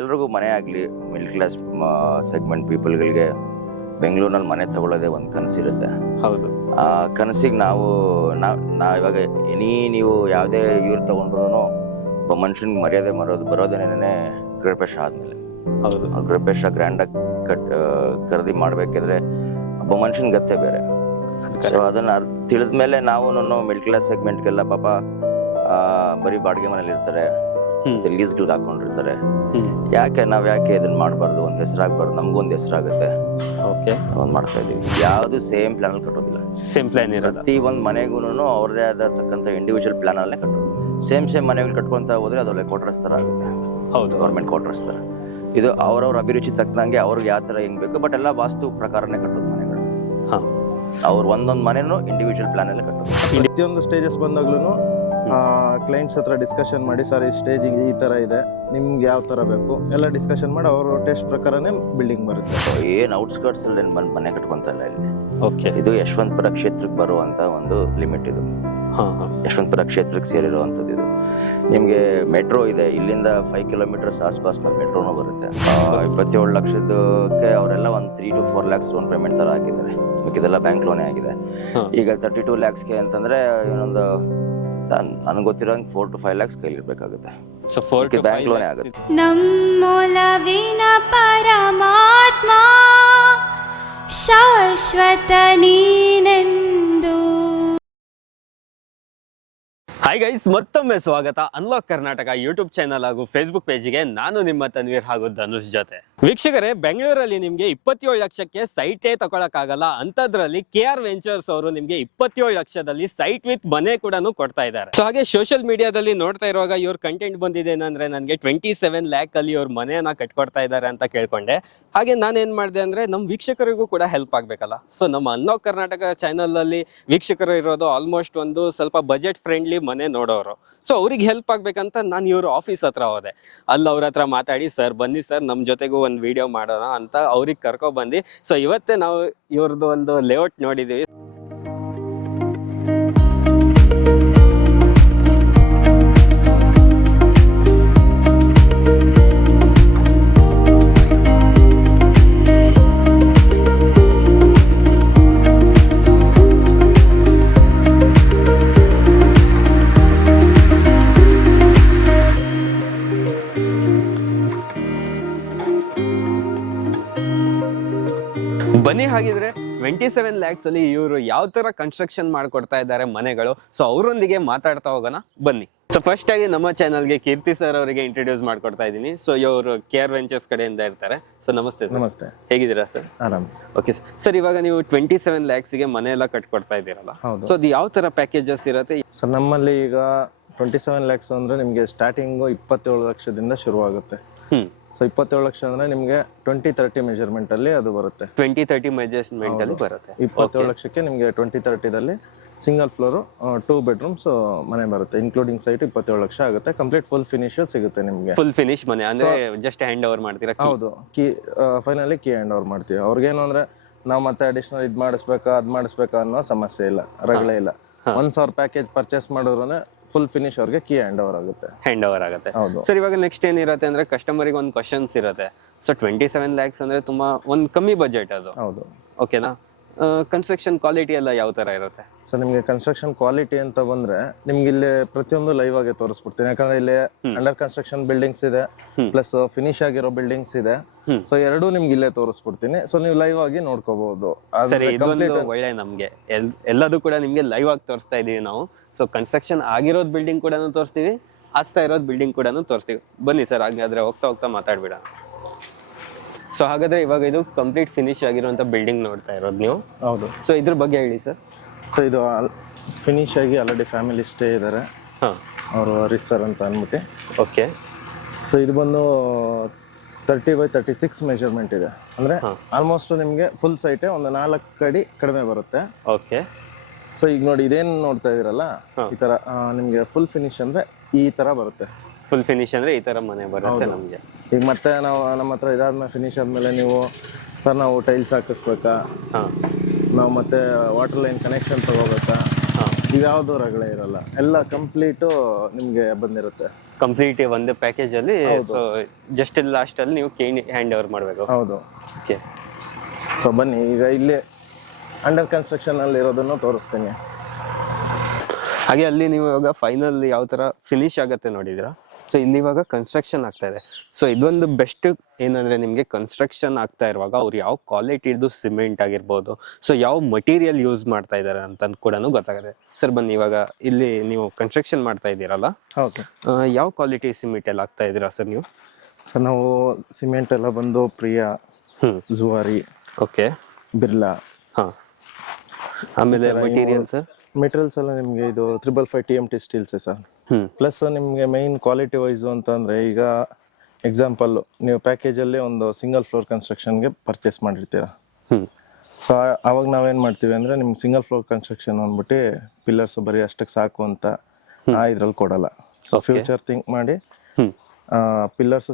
ಎಲ್ರಿಗೂ ಮನೆ ಆಗಲಿ ಮಿಡ್ಲ್ ಕ್ಲಾಸ್ ಸೆಗ್ಮೆಂಟ್ ಪೀಪಲ್ಗಳಿಗೆ ಬೆಂಗಳೂರಿನಲ್ಲಿ ಮನೆ ತಗೊಳ್ಳೋದೇ ಒಂದು ಕನಸಿರುತ್ತೆ. ಹೌದು. ಆ ಕನಸಿಗೆ ನಾವು ಇವಾಗ ನೀವು ಯಾವುದೇ ಇವ್ರು ತಗೊಂಡ್ರು ಒಬ್ಬ ಮನುಷ್ಯನಿಗೆ ಮರ್ಯಾದೆ ಬರೋದೇನೇ ಗೃಹಪ್ರವೇಶ ಆದ್ಮೇಲೆ. ಹೌದು. ಗೃಹಪ್ರವೇಶ ಗ್ರ್ಯಾಂಡಾಗಿ ಖರೀದಿ ಮಾಡಬೇಕಿದ್ರೆ ಒಬ್ಬ ಮನುಷ್ಯನ ಗತ್ತೆ ಬೇರೆ. ಸೊ ಅದನ್ನ ತಿಳಿದ್ಮೇಲೆ ನಾವು ಮಿಡ್ಲ್ ಕ್ಲಾಸ್ ಸೆಗ್ಮೆಂಟ್ಗೆಲ್ಲ ಪಾಪ ಬರೀ ಬಾಡಿಗೆ ಮನೇಲಿ ಇರ್ತಾರೆ, ಲೀಸ್ಗಳಿಗೆ ಹಾಕೊಂಡಿರ್ತಾರೆ. ಯಾಕೆ ಇದನ್ನ ಮಾಡಬಾರ್ದು, ಒಂದು ಹೆಸರಾಗಬಾರ್ದು, ನಮಗೊಂದು ಹೆಸರಾಗುತ್ತೆ. ಓಕೆ, ಒಂದು ಮಾಡ್ತಾ ಇದೀವಿ. ಯಾವುದು ಸೇಮ್ ಪ್ಲಾನ್ ಅಲ್ಲಿ ಕಟ್ಟೋದಿಲ್ಲ. ಸೇಮ್ ಪ್ಲಾನ್ ಇರೋದು. ಪ್ರತಿ ಒಂದು ಮನೆಗೂ ಅವ್ರದೇ ಆದತಕ್ಕಂಥ ಇಂಡಿವಿಜುವಲ್ ಪ್ಲಾನ್ ಅಲ್ಲೇ ಕಟ್ಟೋದು. ಸೇಮ್ ಮನೆಗಳು ಕಟ್ಕೊಂತ ಹೋದ್ರೆ ಅದೊಳ್ಳೆ ಕ್ವಾರ್ಟರ್ಸ್ ತರ ಆಗುತ್ತೆ. ಹೌದು, ಗೌರ್ಮೆಂಟ್ ಕ್ವಾರ್ಟರ್ಸ್ ತರ. ಇದು ಅವ್ರವ್ರ ಅಭಿರುಚಿ ತಕ್ಕನಂಗೆ ಅವ್ರಿಗೆ ಯಾವ ತರ ಹೆಂಗ್ ಬೇಕು, ಬಟ್ ಎಲ್ಲ ವಾಸ್ತು ಪ್ರಕಾರನೇ ಕಟ್ಟೋದು ಮನೆಗಳು. ಅವ್ರು ಒಂದೊಂದು ಮನೆನೂ ಇಂಡಿವಿಜುವಲ್ ಪ್ಲಾನ್ ಅಲ್ಲೇ ಕಟ್ಟೋದು. ಪ್ರತಿಯೊಂದು ಸ್ಟೇಜಸ್ ಬಂದಾಗ್ಲೂ ಕ್ಲೈಂಟ್ಸ್ ಹತ್ರ ಡಿಸ್ಕಷನ್ ಮಾಡಿ, ಸರ್ ಈ ಸ್ಟೇಜಿಂಗ್ ಈ ತರ ಇದೆ, ನಿಮ್ಗೆ ಯಾವ ತರ ಬೇಕು ಎಲ್ಲ ಡಿಸ್ಕಷನ್ ಮಾಡಿ ಅವ್ರ ಟೇಸ್ಟ್ ಪ್ರಕಾರನೇ ಬಿಲ್ಡಿಂಗ್ ಬರುತ್ತೆ. ಏನ್ ಔಟ್ಸ್ಕರ್ಟ್ಸ್ ಅಲ್ಲಿ ಮನೆ ಕಟ್ಕೊಂತ ಇಲ್ಲ ಇಲ್ಲಿ. ಓಕೆ, ಇದು ಯಶವಂತಪುರ ಕ್ಷೇತ್ರಕ್ಕೆ ಬರುವಂತ ಒಂದು ಲಿಮಿಟ್. ಇದು ಯಶವಂತಪುರ ಕ್ಷೇತ್ರಕ್ಕೆ ಸೇರಿರುವಂತದ್ದು. ಇದು ನಿಮ್ಗೆ ಮೆಟ್ರೋ ಇದೆ, ಇಲ್ಲಿಂದ 5 ಕಿಲೋಮೀಟರ್ಸ್ ಆಸ್ಪಾಸ್ನಲ್ಲಿ ಮೆಟ್ರೋನು ಬರುತ್ತೆ. 27 ಲಕ್ಷದಕ್ಕೆ ಅವರೆಲ್ಲ ಒಂದು 3 to 4 lakhs ಲೋನ್ ಪೇಮೆಂಟ್ ತರ ಹಾಕಿದ್ದಾರೆ. ಮಿಕ್ಕಿದೆಲ್ಲ ಬ್ಯಾಂಕ್ ಲೋನೇ ಆಗಿದೆ. ಈಗ 32 lakhsಗೆ ಅಂತಂದ್ರೆ ಇನ್ನೊಂದು ನನಗೆ ಗೊತ್ತಿರೋಂಗೆ 4 to 5 lakhs ಕೈಲಿ ಇರ್ಬೇಕಾಗುತ್ತೆ. ಸೊ 4 to 5 ಬ್ಯಾಂಕ್ ಲೋನೇ ಆಗುತ್ತೆ. ನಮ್ಮೊಲವಿನ ಪರಮಾತ್ಮ ಶಾಶ್ವತ ನೀನೆಂದು. ಹಾಯ್ ಗೈಸ್, ಮತ್ತೊಮ್ಮೆ ಸ್ವಾಗತ ಅನ್ಲಾಕ್ ಕರ್ನಾಟಕ ಯೂಟ್ಯೂಬ್ ಚಾನಲ್ ಹಾಗೂ ಫೇಸ್ಬುಕ್ ಪೇಜ್ಗೆ. ನಾನು ನಿಮ್ಮ ತನ್ವೀರ್ ಹಾಗೂ ಧನುಷ್ ಜೊತೆ. ವೀಕ್ಷಕರೇ, ಬೆಂಗಳೂರಲ್ಲಿ ನಿಮ್ಗೆ 27 ಲಕ್ಷಕ್ಕೆ ಸೈಟೇ ತಗೊಳಕ್ಕಾಗಲ್ಲ. ಅಂತದ್ರಲ್ಲಿ KR ವೆಂಚರ್ಸ್ ಅವರು ನಿಮ್ಗೆ 27 ಲಕ್ಷದಲ್ಲಿ ಸೈಟ್ ವಿತ್ ಮನೆ ಕೂಡ ಕೊಡ್ತಾ ಇದ್ದಾರೆ. ಸೊ ಹಾಗೆ ಸೋಷಿಯಲ್ ಮೀಡಿಯಾದಲ್ಲಿ ನೋಡ್ತಾ ಇರುವಾಗ ಇವ್ರ ಕಂಟೆಂಟ್ ಬಂದಿದೆ ಏನಂದ್ರೆ, ನನಗೆ 27 lakh ಅಲ್ಲಿ ಇವ್ರ ಮನೆಯನ್ನ ಕಟ್ಕೊಡ್ತಾ ಇದ್ದಾರೆ ಅಂತ ಕೇಳ್ಕೊಂಡೆ. ಹಾಗೆ ನಾನೇನ್ ಮಾಡಿದೆ ಅಂದ್ರೆ, ನಮ್ಮ ವೀಕ್ಷಕರಿಗೂ ಕೂಡ ಹೆಲ್ಪ್ ಆಗ್ಬೇಕಲ್ಲ. ಸೊ ನಮ್ಮ ಅನ್ಲಾಕ್ ಕರ್ನಾಟಕ ಚಾನಲ್ ಅಲ್ಲಿ ವೀಕ್ಷಕರು ಇರೋದು ಆಲ್ಮೋಸ್ಟ್ ಒಂದು ಸ್ವಲ್ಪ ಬಜೆಟ್ ಫ್ರೆಂಡ್ಲಿ ಮನೆ ನೋಡೋರು. ಸೊ ಅವ್ರಿಗೆ ಹೆಲ್ಪ್ ಆಗ್ಬೇಕಂತ ನಾನು ಇವ್ರ ಆಫೀಸ್ ಹತ್ರ ಹೋದೆ. ಅಲ್ಲಿ ಅವ್ರ ಹತ್ರ ಮಾತಾಡಿ, ಸರ್ ಬನ್ನಿ ಸರ್ ನಮ್ಮ ಜೊತೆಗೂ ಒಂದು ವಿಡಿಯೋ ಮಾಡೋಣ ಅಂತ ಅವ್ರಿಗೆ ಕರ್ಕೊ ಬಂದು. ಸೊ ಇವತ್ತೇ ನಾವು ಇವ್ರದ್ದು ಒಂದು ಲೇಔಟ್ ನೋಡಿದೀವಿ. ಬನ್ನಿ, ಹಾಗಿದ್ರೆ 27 lakhs ಅಲ್ಲಿ ಇವರು ಯಾವ ತರ ಕನ್ಸ್ಟ್ರಕ್ಷನ್ ಮಾಡ್ಕೊಡ್ತಾ ಇದ್ದಾರೆ ಮನೆಗಳು. ಸೊ ಅವರೊಂದಿಗೆ ಮಾತಾಡ್ತಾ ಹೋಗೋಣ ಬನ್ನಿ. ಸೊ ಫಸ್ಟ್ ಆಗಿ ನಮ್ಮ ಚಾನಲ್ಗೆ ಕೀರ್ತಿ ಸರ್ ಅವರಿಗೆ ಇಂಟ್ರೊಡ್ಯೂಸ್ ಮಾಡ್ಕೊಡ್ತಾ ಇದ್ದೀನಿ. ಸೊ ಇವರು KR ವೆಂಚರ್ಸ್ ಕಡೆಯಿಂದ ಇರ್ತಾರೆ. ಸೊ ನಮಸ್ತೆ ಸರ್. ನಮಸ್ತೆ, ಹೇಗಿದ್ದೀರಾ ಸರ್? ಆರಾಮ್. ಓಕೆ ಸರ್, ಇವಾಗ ನೀವು 27 lakhsಗೆ ಮನೆ ಎಲ್ಲ ಕಟ್ಕೊಡ್ತಾ ಇದ್ದೀರಲ್ಲ, ಸೊ ಅದು ಯಾವ ತರ ಪ್ಯಾಕೇಜಸ್ ಇರುತ್ತೆ ಸರ್? ನಮ್ಮಲ್ಲಿ ಈಗ 27 lakhs ಅಂದ್ರೆ ನಿಮ್ಗೆ ಸ್ಟಾರ್ಟಿಂಗ್ 27 ಲಕ್ಷದಿಂದ ಶುರು ಆಗುತ್ತೆ. ಸೊ 27 ಲಕ್ಷ ಅಂದ್ರೆ ನಿಮ್ಗೆ 2030 ಮೆಜರ್ಮೆಂಟ್ ಅಲ್ಲಿ ಅದು ಬರುತ್ತೆ. 2030 ಮೆಜರ್ಮೆಂಟ್ ಅಲ್ಲಿ ಬರುತ್ತೆ. 27 ಲಕ್ಷಕ್ಕೆ ನಿಮ್ಗೆ 2030ದಲ್ಲಿ ಸಿಂಗಲ್ ಫ್ಲೋರ್ 2 bedrooms ಮನೆ ಬರುತ್ತೆ. ಇನ್ಕ್ಲೂಡಿಂಗ್ ಸೈಟ್ 27 ಲಕ್ಷ ಆಗುತ್ತೆ. ಕಂಪ್ಲೀಟ್ ಫುಲ್ ಫಿನಿಶ್ ಸಿಗುತ್ತೆ ನಿಮ್ಗೆ. ಫುಲ್ ಫಿನಿಶ್ ಮನೆ ಅಂದ್ರೆ ಜಸ್ಟ್ ಹ್ಯಾಂಡ್ ಓವರ್ ಮಾಡ್ತೀರಾ? ಹೌದು, ಫೈನಲಿ ಕೀ ಹ್ಯಾಂಡ್ ಓವರ್ ಮಾಡ್ತೀವಿ. ಅವ್ರಿಗೇನು ಅಂದ್ರೆ ನಾವು ಮತ್ತೆ ಅಡಿಷನಲ್ ಇದ್ ಮಾಡಿಸ್ಬೇಕಾ ಅದ್ ಮಾಡಿಸ್ಬೇಕಾ ಅನ್ನೋ ಸಮಸ್ಯೆ ಇಲ್ಲ, ರಗಳೆ ಇಲ್ಲ. 1,000 ಪ್ಯಾಕೇಜ್ ಪರ್ಚೇಸ್ ಮಾಡೋದ್ರೆ ಫುಲ್ ಫಿನಿಶ್ ಅವ್ರಿಗೆ ಕೀ ಹ್ಯಾಂಡ್ ಓವರ್ ಆಗುತ್ತೆ. ಹ್ಯಾಂಡ್ ಓವರ್ ಆಗುತ್ತೆ. ಸರ್, ಇವಾಗ ನೆಕ್ಸ್ಟ್ ಏನಿರುತ್ತೆ ಅಂದ್ರೆ, ಕಸ್ಟಮರಿಗೆ ಒಂದು ಕ್ವಶನ್ಸ್ ಇರುತ್ತೆ. ಸೊ 27 lakhs ಅಂದ್ರೆ ತುಂಬಾ ಒಂದು ಕಮ್ಮಿ ಬಜೆಟ್ ಅದು. ಹೌದು, ಓಕೆನಾ? ಕನ್ಸ್ಟ್ರಕ್ಷನ್ ಕ್ವಾಲಿಟಿ ಎಲ್ಲ ಯಾವ ತರ ಇರುತ್ತೆ? ಸೊ ನಿಮ್ಗೆ ಕನ್ಸ್ಟ್ರಕ್ಷನ್ ಕ್ವಾಲಿಟಿ ಅಂತ ಬಂದ್ರೆ ನಿಮ್ಗೆ ಇಲ್ಲಿ ಪ್ರತಿಯೊಂದು ಲೈವ್ ಆಗಿ ತೋರಿಸ್ಬಿಡ್ತೀನಿ. ಯಾಕಂದ್ರೆ ಇಲ್ಲಿ ಅಂಡರ್ ಕನ್ಸ್ಟ್ರಕ್ಷನ್ ಬಿಲ್ಡಿಂಗ್ಸ್ ಇದೆ, ಪ್ಲಸ್ ಫಿನಿಶ್ ಆಗಿರೋ ಬಿಲ್ಡಿಂಗ್ಸ್ ಇದೆ. ಸೊ ಎರಡೂ ನಿಮ್ಗೆ ಇಲ್ಲೇ ತೋರಿಸ್ಬಿಡ್ತೀನಿ. ಸೊ ನೀವು ಲೈವ್ ಆಗಿ ನೋಡ್ಕೋಬಹುದು. ಸರಿ, ಇದೊಂದು ಒಳ್ಳೆ ನಮ್ಗೆ ಎಲ್ಲದೂ ಕೂಡ ನಿಮ್ಗೆ ಲೈವ್ ಆಗಿ ತೋರಿಸ್ತಾ ಇದೀವಿ ನಾವು. ಸೊ ಕನ್ಸ್ಟ್ರಕ್ಷನ್ ಆಗಿರೋದ್ ಬಿಲ್ಡಿಂಗ್ ಕೂಡ ತೋರಿಸ್ತೀವಿ, ಆಗ್ತಾ ಇರೋದ್ ಬಿಲ್ಡಿಂಗ್ ಕೂಡ ತೋರಿಸ್ತೀವಿ. ಬನ್ನಿ ಸರ್, ಹಾಗಾದ್ರೆ ಹೋಗ್ತಾ ಹೋಗ್ತಾ ಮಾತಾಡ್ಬಿಡ. ಸೊ ಹಾಗಾದ್ರೆ ಇವಾಗ ಇದು ಕಂಪ್ಲೀಟ್ ಫಿನಿಶ್ ಆಗಿರುವಂತ ಬಿಲ್ಡಿಂಗ್ ನೋಡ್ತಾ ಇರೋದು ನೀವು? ಹೌದು. ಸೊ ಇದ್ರ ಬಗ್ಗೆ ಹೇಳಿ ಸರ್. ಸೊ ಇದು ಫಿನಿಶ್ ಆಗಿ ಆಲ್ರೆಡಿ ಫ್ಯಾಮಿಲಿ ಸ್ಟೇ ಇದ್ದಾರೆ, ಅವರು ಹರೀಶ್ ಸರ್ ಅಂತ ಅಂದ್ಬಿಟ್ಟು. ಓಕೆ. ಸೊ ಇದು ಬಂದು 30x36 ಮೆಜರ್ಮೆಂಟ್ ಇದೆ. ಅಂದ್ರೆ ಆಲ್ಮೋಸ್ಟ್ ನಿಮ್ಗೆ ಫುಲ್ ಸೈಟೇ ಒಂದು 4 ಅಡಿ ಕಡಿಮೆ ಬರುತ್ತೆ. ಓಕೆ. ಸೊ ಈಗ ನೋಡಿ, ಇದೇನು ನೋಡ್ತಾ ಇದೀರಲ್ಲ, ಈ ತರ ನಿಮ್ಗೆ ಫುಲ್ ಫಿನಿಶ್ ಅಂದ್ರೆ ಈ ತರ ಬರುತ್ತೆ. ಫುಲ್ ಫಿನಿಶ್ ಅಂದ್ರೆ ಈ ತರ ಮನೆ ಬರುತ್ತೆ ನಮ್ಗೆ. ಈಗ ಮತ್ತೆ ನಾವು ನಮ್ಮ ಹತ್ರ ಇದಾದ್ಮೇಲೆ ಫಿನಿಶ್ ಆದ್ಮೇಲೆ ನೀವು ಸರ್ ನಾವು ಟೈಲ್ಸ್ ಹಾಕಿಸ್ಬೇಕಾ, ನಾವು ಮತ್ತೆ ವಾಟರ್ ಲೈನ್ ಕನೆಕ್ಷನ್ ತಗೋಬೇಕಾ, ಇದ್ಯಾವ್ದು ರಗಳೆ ಇರಲ್ಲ, ಎಲ್ಲ ಕಂಪ್ಲೀಟು ನಿಮ್ಗೆ ಬಂದಿರುತ್ತೆ. ಕಂಪ್ಲೀಟ್ ಒಂದೇ ಪ್ಯಾಕೇಜ್ ಅಲ್ಲಿ. ಸೊ ಜಸ್ಟ್ ಲಾಸ್ಟ್ ಅಲ್ಲಿ ನೀವು ಕೀ ಹ್ಯಾಂಡ್ ಓವರ್ ಮಾಡಬೇಕು. ಹೌದು. ಓಕೆ. ಸೊ ಬನ್ನಿ, ಈಗ ಇಲ್ಲಿ ಅಂಡರ್ ಕನ್ಸ್ಟ್ರಕ್ಷನ್ ಅಲ್ಲಿ ಇರೋದನ್ನು ತೋರಿಸ್ತೀನಿ. ಹಾಗೆ ಅಲ್ಲಿ ನೀವು ಇವಾಗ ಫೈನಲ್ ಯಾವ ತರ ಫಿನಿಶ್ ಆಗತ್ತೆ ನೋಡಿದ್ರಾ? ಸೊ ಇಲ್ಲಿ ಇವಾಗ ಕನ್ಸ್ಟ್ರಕ್ಷನ್ ಆಗ್ತಾ ಇದೆ. ಸೊ ಇದೊಂದು ಬೆಸ್ಟ್ ಏನಂದ್ರೆ ನಿಮ್ಗೆ ಕನ್ಸ್ಟ್ರಕ್ಷನ್ ಆಗ್ತಾ ಇರುವಾಗ ಅವ್ರು ಯಾವ ಕ್ವಾಲಿಟಿದು ಸಿಮೆಂಟ್ ಆಗಿರ್ಬೋದು, ಸೊ ಯಾವ ಮಟೀರಿಯಲ್ ಯೂಸ್ ಮಾಡ್ತಾ ಇದಾರೆ ಅಂತ ಕೂಡ ಗೊತ್ತಾಗುತ್ತೆ. ಸರ್ ಬನ್ನಿ, ಇವಾಗ ಇಲ್ಲಿ ನೀವು ಕನ್ಸ್ಟ್ರಕ್ಷನ್ ಮಾಡ್ತಾ ಇದ್ದೀರಲ್ಲ, ಹೌದು. ಯಾವ ಕ್ವಾಲಿಟಿ ಸಿಮೆಂಟ್ ಎಲ್ಲ ಆಗ್ತಾ ಇದ್ದೀರಾ ಸರ್ ನೀವು? ಸೊ ನಾವು ಸಿಮೆಂಟ್ ಎಲ್ಲ ಬಂದು ಪ್ರಿಯಾ, ಜುವಾರಿ, ಓಕೆ, ಬಿರ್ಲಾ. ಹಾ. ಆಮೇಲೆ ಮಟೀರಿಯಲ್ ಸರ್? ಮೆಟೀರಿಯಲ್ಸ್ ಎಲ್ಲ ನಿಮ್ಗೆ ಇದು 555 TMT ಸ್ಟೀಲ್ಸ್ ಸರ್. ಪ್ಲಸ್ ನಿಮ್ಗೆ ಮೈನ್ ಕ್ವಾಲಿಟಿ ವೈಸ್ ಅಂತಂದ್ರೆ, ಈಗ ಎಕ್ಸಾಂಪಲ್ ನೀವು ಪ್ಯಾಕೇಜ್ ಅಲ್ಲಿ ಒಂದು ಸಿಂಗಲ್ ಫ್ಲೋರ್ ಕನ್ಸ್ಟ್ರಕ್ಷನ್ಗೆ ಪರ್ಚೇಸ್ ಮಾಡಿರ್ತೀರಾ. ಸೊ ಅವಾಗ ನಾವೇನ್ ಮಾಡ್ತೀವಿ ಅಂದ್ರೆ, ನಿಮ್ಗೆ ಸಿಂಗಲ್ ಫ್ಲೋರ್ ಕನ್ಸ್ಟ್ರಕ್ಷನ್ ಅಂದ್ಬಿಟ್ಟು ಪಿಲ್ಲರ್ಸ್ ಬರೀ ಅಷ್ಟಕ್ಕೆ ಸಾಕು ಅಂತ ಇದ್ರಲ್ಲಿ ಕೊಡಲ್ಲ. ಸೊ ಫ್ಯೂಚರ್ ಥಿಂಕ್ ಮಾಡಿ ಪಿಲ್ಲರ್ಸ್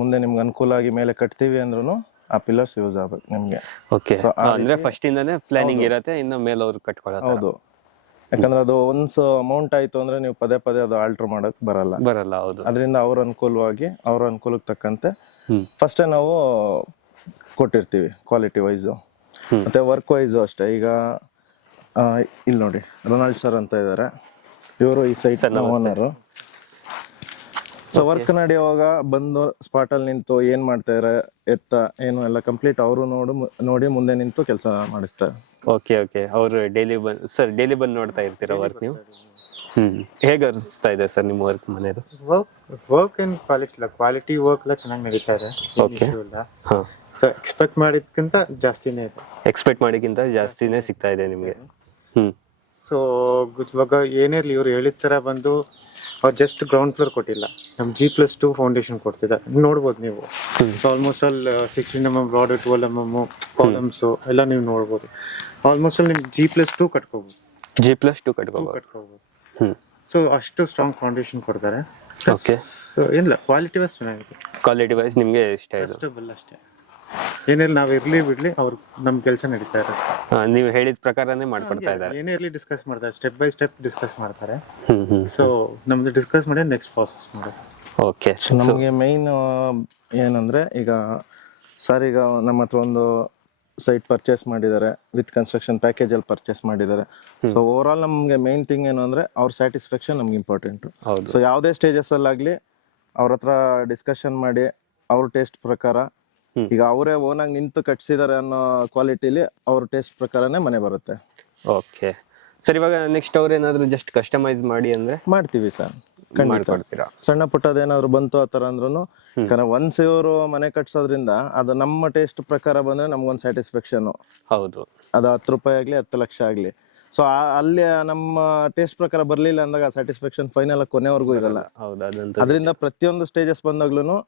ಮುಂದೆ ನಿಮ್ಗೆ ಅನುಕೂಲ ಆಗಿ ಮೇಲೆ ಕಟ್ತೀವಿ ಅಂದ್ರೂ ಆ ಪಿಲ್ಲರ್ಸ್ ಯೂಸ್ ಆಗ್ಬೇಕು ನಿಮ್ಗೆ. ಓಕೆ. ಅಂದ್ರೆ ಫಸ್ಟ್ ಇಂದಾನೆ ಪ್ಲಾನಿಂಗ್ ಇರತ್ತೆ, ಇನ್ನು ಮೇಲೆ ಅವ್ರು ಕಟ್ಕೊಳ್ಳೋದು. ಹೌದು. ಯಾಕಂದ್ರೆ ಅದು ಒನ್ಸ್ ಅಮೌಂಟ್ ಆಯ್ತು ಅಂದ್ರೆ ನೀವು ಪದೇ ಪದೇ ಅದು ಆಲ್ಟರ್ ಮಾಡಕ್ ಬರಲ್ಲ. ಹೌದು. ಅದರಿಂದ ಅವ್ರ ಅನುಕೂಲವಾಗಿ ಅವ್ರ ಅನುಕೂಲಕ್ಕೆ ತಕ್ಕಂತೆ ಫಸ್ಟೇ ನಾವು ಕೊಟ್ಟಿರ್ತೀವಿ ಕ್ವಾಲಿಟಿ ವೈಸು. ಮತ್ತೆ ವರ್ಕ್ ವೈಸು ಅಷ್ಟೇ. ಈಗ ಇಲ್ಲಿ ನೋಡಿ, ರೊನಾಲ್ಡ್ ಸರ್ ಅಂತ ಇದ್ದಾರೆ, ಇವರು ಈ ಸೈಟ್ ಓನರು. ಸೊ ವರ್ಕ್ ನಡೆಯುವಾಗ ಬಂದು ಸ್ಪಾಟ್ ಅಲ್ಲಿ ನಿಂತು ಏನ್ ಮಾಡ್ತಾ ಇದಾರೆ ಏನು ಎಲ್ಲ ಕಂಪ್ಲೀಟ್ ಅವರು ನೋಡಿ ಮುಂದೆ ನಿಂತು ಕೆಲಸ ಮಾಡಿಸ್ತಾರೆ. Okay okay. ಅವರು ಡೈಲಿ ಬಂದು ನೋಡ್ತಾ ಇರ್ತೀರಾ ವರ್ಕ್ ನೀವು? ಹೇಗೆ ಅನಿಸ್ತಾ ಇದೆ ಸರ್ ನಿಮ್ಮ ವರ್ಕ್ ಮನೆದು? ವರ್ಕ್ ಏನ್ ಕ್ವಾಲಿಟಿ ವರ್ಕ್ ಎಲ್ಲ ಚೆನ್ನಾಗಿ ನಡೀತಾ ಇದೆ. ಓಕೆ. ಹಾ. ಸೊ ಎಕ್ಸ್ಪೆಕ್ಟ್ ಮಾಡಿದ್ಕಿಂತ ಜಾಸ್ತಿನೇ ಇದೆ. ಎಕ್ಸ್ಪೆಕ್ಟ್ ಮಾಡಿದ್ಕಿಂತ ಜಾಸ್ತಿನೇ ಸಿಗ್ತಾ ಇದೆ ನಿಮಗೆ. ಸೊ ಇವಾಗ ಏನಿರ್ಲಿ, ಇವ್ರು ಹೇಳಿದ ತರ ಬಂದು ಅವ್ರು ಜಸ್ಟ್ ಗ್ರೌಂಡ್ ಫ್ಲೋರ್ ಕೊಟ್ಟಿಲ್ಲ, ನಮ್ G+2 ಫೌಂಡೇಶನ್ ಕೊಡ್ತಿದ್ದಾರೆ. ನೋಡ್ಬೋದು ನೀವು. ಸೊ ಆಲ್ಮೋಸ್ಟ್ ಅಲ್ಲಿ 16 mm ರಾಡ್, 12 mm ಕಾಲಮ್ಸ್ ಎಲ್ಲ ನೀವು ನೋಡ್ಬೋದು. ಆಲ್ಮೋಸ್ಟ್ ಅಲ್ಲಿ ನಿಮ್ಗೆ G+2 ಕಟ್ಕೋಬಹುದು. G+2 ಕಟ್ಕೋಬಹುದು. ಸೊ ಅಷ್ಟು ಸ್ಟ್ರಾಂಗ್ ಫೌಂಡೇಶನ್ ಕೊಡ್ತಾರೆ. ಓಕೆ. ಸೊ ಏನಿಲ್ಲ, ಕ್ವಾಲಿಟಿ ವೈಸ್ ಚೆನ್ನಾಗಿದೆ. ಕ್ವಾಲಿಟಿ ವೈಸ್ ನಿಮಗೆ ಇಷ್ಟ ಆಯ್ತು? ಅಷ್ಟೇ. ಏನಿಲ್ಲ, ನಾವ್ ಇರ್ಲಿ ಬಿಡ್ಲಿ ಅವ್ರು ನಮ್ ಕೆಲಸ ನಡೀತಾ ಇರುತ್ತೆ. ನೀವು ಹೇಳಿದ ಪ್ರಕಾರನೇ ಮಾಡ್ಕೊಡ್ತಾ ಇದ್ದಾರೆ. ಏನೇ ಇರ್ಲಿ ಡಿಸ್ಕಸ್ ಮಾಡ್ತಾರೆ, ಸ್ಟೆಪ್ ಬೈ ಸ್ಟೆಪ್ ಡಿಸ್ಕಸ್ ಮಾಡ್ತಾರೆ. ಸೊ ನಮ್ದು ಡಿಸ್ಕಸ್ ಮಾಡಿ ನೆಕ್ಸ್ಟ್ ಪ್ರಾಸೆಸ್ ಮಾಡೋದು. ಓಕೆ. ನಮಗೆ ಮೈನ್ ಏನಂದ್ರೆ, ಈಗ ಸರ್ ಈಗ ನಮ್ಮ ಹತ್ರ ಒಂದು ಸೈಟ್ ಪರ್ಚೇಸ್ ಮಾಡಿದ್ದಾರೆ, ವಿತ್ ಕನ್ಸ್ಟ್ರಕ್ಷನ್ ಪ್ಯಾಕೇಜ್ ಅಲ್ಲಿ ಪರ್ಚೇಸ್ ಮಾಡಿದ್ದಾರೆ. ಸೊ ಓವರ್ ಆಲ್ ನಮ್ಗೆ ಮೈನ್ ಥಿಂಗ್ ಏನು ಅಂದ್ರೆ ಅವ್ರ ಸ್ಯಾಟಿಸ್ಫ್ಯಾಕ್ಷನ್ ನಮ್ಗೆ ಇಂಪಾರ್ಟೆಂಟ್. ಸೊ ಯಾವುದೇ ಸ್ಟೇಜಸ್ ಅಲ್ಲಾಗ್ಲಿ ಅವ್ರ ಹತ್ರ ಡಿಸ್ಕಷನ್ ಮಾಡಿ ಅವ್ರ ಟೇಸ್ಟ್ ಪ್ರಕಾರ, ಈಗ ಅವರೇ ಓನಾಗಿ ನಿಂತು ಕಟ್ಸಿದಾರೆ ಅನ್ನೋ ಕ್ವಾಲಿಟಿಲಿ ಅವ್ರ ಟೇಸ್ಟ್ ಪ್ರಕಾರನೇ ಮನೆ ಬರುತ್ತೆ. Okay sir. ಇವಾಗ ನೆಕ್ಸ್ಟ್ ಅವ್ರು ಏನಾದ್ರು ಜಸ್ಟ್ ಕಸ್ಟಮೈಸ್ ಮಾಡಿ ಅಂದ್ರೆ ಮಾಡ್ತೀವಿ ಸರ್, ಮಾಡ್ಕೊಡ್ತೀರಾ? ಸಣ್ಣ ಪುಟ್ಟದೇನಾದ್ರು ಬಂತು ಆತರ ಅಂದ್ರೂ, ಯಾಕಂದ್ರೆ ಒನ್ಸ್ ಇವರು ಮನೆ ಕಟ್ಸೋದ್ರಿಂದ ಅದು ನಮ್ಮ ಟೇಸ್ಟ್ ಪ್ರಕಾರ ಬಂದ್ರೆ ನಮ್ಗೊಂದು ಸ್ಯಾಟಿಸ್ಫ್ಯಾಕ್ಷನ್. ಹೌದು. ಅದು 10 ರೂಪಾಯಿ ಆಗ್ಲಿ 10 ಲಕ್ಷ ಆಗ್ಲಿ. ಸೊ ಅಲ್ಲಿ ನಮ್ಮ ಟೇಸ್ಟ್ ಪ್ರಕಾರ ಬರ್ಲಿಲ್ಲ ಅಂದಾಗ ಸ್ಯಾಟಿಸ್ಫ್ಯಾಕ್ಷನ್ ಫೈನಲ್ ಕೊನೆವರೆಗೂ ಇರಲ್ಲ. ಅದರಿಂದ ಪ್ರತಿಯೊಂದು ಸ್ಟೇಜಸ್ ಬಂದಾಗ್ಲೂ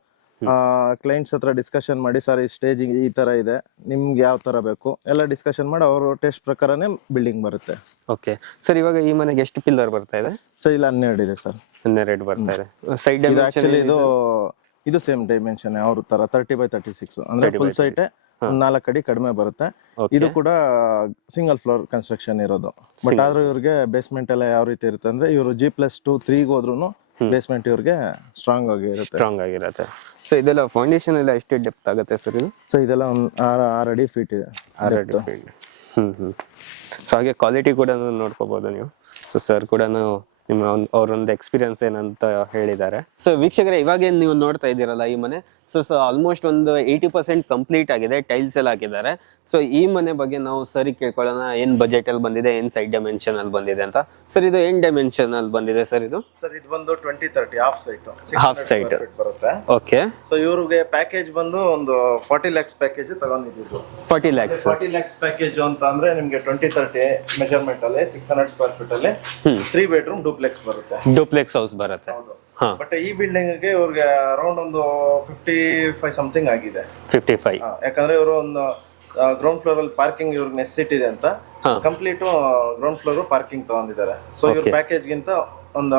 ಕ್ಲೈಂಟ್ಸ್ ಹತ್ರ ಡಿಸ್ಕಷನ್ ಮಾಡಿ, ಸರ್ ಈ ಸ್ಟೇಜ್ ಈ ತರ ಇದೆ, ನಿಮ್ಗೆ ಯಾವ ತರ ಬೇಕು ಎಲ್ಲ ಡಿಸ್ಕಷನ್ ಮಾಡಿ ಅವ್ರ ಟೇಸ್ಟ್ ಪ್ರಕಾರನೇ ಬಿಲ್ಡಿಂಗ್ ಬರುತ್ತೆ. Okay sir. ಇವಾಗ ಈ ಮನೆಗೆ ಎಷ್ಟು ಪಿಲ್ಲರ್ ಬರ್ತಾ ಇದೆ? ಸರ್ ಇಲ್ಲ 12 ಇದೆ ಸರ್. 12 ಬರ್ತಾ ಇದೆ. ಸೈಡ್ ಆಕ್ಚುಲಿ ಇದು ಸೇಮ್ ಡೈಮೆನ್ಷನ್ ಅವ್ರ ತರ 30x36 ಅಂದ್ರೆ ಫುಲ್ ಸೈಟ್ 4 ಅಡಿ ಕಡಿಮೆ ಬರುತ್ತೆ. ಇದು ಕೂಡ ಸಿಂಗಲ್ ಫ್ಲೋರ್ ಕನ್ಸ್ಟ್ರಕ್ಷನ್ ಇರೋದು. ಬಟ್ ಆದ್ರೂ ಇವ್ರಿಗೆ ಬೇಸ್ಮೆಂಟ್ ಎಲ್ಲ ಯಾವ ರೀತಿ ಇರುತ್ತೆ ಅಂದ್ರೆ, ಇವರು G+2 3 ಹೋದ್ರೂ ಬೇಸ್ಮೆಂಟ್ ಇವ್ರಿಗೆ ಸ್ಟ್ರಾಂಗ್ ಆಗಿರುತ್ತೆ. ಸೊ ಇದೆಲ್ಲ ಫೌಂಡೇಶನ್ ಎಲ್ಲ ಎಷ್ಟು ಡೆಪ್ತ್ ಆಗುತ್ತೆ ಸರ್ ಇದು? ಸೊ ಇದೆಲ್ಲ 6 ಅಡಿ ಫೀಟ್ ಇದೆ. 6 ಅಡಿ ಫೀಟ್. ಸೊ ಹಾಗೆ ಕ್ವಾಲಿಟಿ ಕೂಡ ನೋಡ್ಕೋಬಹುದು ನೀವು. ಸೊ ಸರ್ ಕೂಡ ನಿಮ್ಮ ಅವ್ರೊಂದು ಎಕ್ಸ್ಪೀರಿಯನ್ಸ್ ಏನಂತ ಹೇಳಿದ್ದಾರೆ. ಸೊ ವೀಕ್ಷಕರೇ, ಇವಾಗ ಏನ್ ನೀವು ನೋಡ್ತಾ ಇದ್ದೀರಲ್ಲ ಈ ಮನೆ, ಸೊ ಆಲ್ಮೋಸ್ಟ್ ಒಂದು 80% ಕಂಪ್ಲೀಟ್ ಆಗಿದೆ, ಟೈಲ್ಸ್ ಎಲ್ಲ ಹಾಕಿದ್ದಾರೆ. ಸೊ ಈ ಮನೆ ಬಗ್ಗೆ ನಾವು ಸರಿ ಕೇಳ್ಕೊಳ್ಳೋಣ, ಏನ್ ಬಜೆಟ್ ಅಲ್ಲಿ ಬಂದಿದೆ, ಏನ್ ಸೈಡ್ ಡೈಮೆನ್ಷನ್ ಅಲ್ಲಿ ಬಂದಿದೆ ಅಂತ. ಸರ್ ಇದು ಏನ್ ಡೈಮೆನ್ಷನ್ ಅಲ್ಲಿ ಬಂದಿದೆ ಸರ್ ಇದು? ಸರ್ ಇದು ಬಂದು 2030 ಹಾಫ್ ಸೈಟ್ ಬರುತ್ತೆ. ಓಕೆ. ಸೊ ಇವ್ರಿಗೆ ಪ್ಯಾಕೇಜ್ ಬಂದು ಒಂದು 40 lakhs ಪ್ಯಾಕೇಜ್ ತಗೊಂಡಿದ್ದು. 40 lakhs ಪ್ಯಾಕೇಜ್ ಅಂತ ಅಂದ್ರೆ ನಿಮ್ಗೆ 2030 ಮೆಜರ್ಮೆಂಟ್ ಅಲ್ಲಿ 600 ಸ್ಕ್ವೇರ್ ಫೀಟ್ ಅಲ್ಲಿ 3 bedroom ಡೂಪ್ಲೆಕ್ಸ್ ಬರುತ್ತೆ. ಡೂಪ್ಲೆಕ್ಸ್ ಹೌಸ್ ಬರುತ್ತೆ. ಬಟ್ ಈ ಬಿಲ್ಡಿಂಗ್ ಗೆ ಇವ್ರಿಗೆ ಅರೌಂಡ್ ಒಂದು 55 ಸಮಥಿಂಗ್ ಆಗಿದೆ. 55. ಯಾಕಂದ್ರೆ ಇವರು ಒಂದು ಗ್ರೌಂಡ್ ಫ್ಲೋರ್ ಅಲ್ಲಿ ಪಾರ್ಕಿಂಗ್ ಇವ್ರಿಗೆ ನೆಸೆಸಿಟಿ ಇದೆ ಅಂತ ಕಂಪ್ಲೀಟ್ ಗ್ರೌಂಡ್ ಫ್ಲೋರ್ ಪಾರ್ಕಿಂಗ್ ತಗೊಂಡಿದ್ದಾರೆ. ಸೊ ಇವ್ರ ಪ್ಯಾಕೇಜ್ ಗಿಂತ ಒಂದು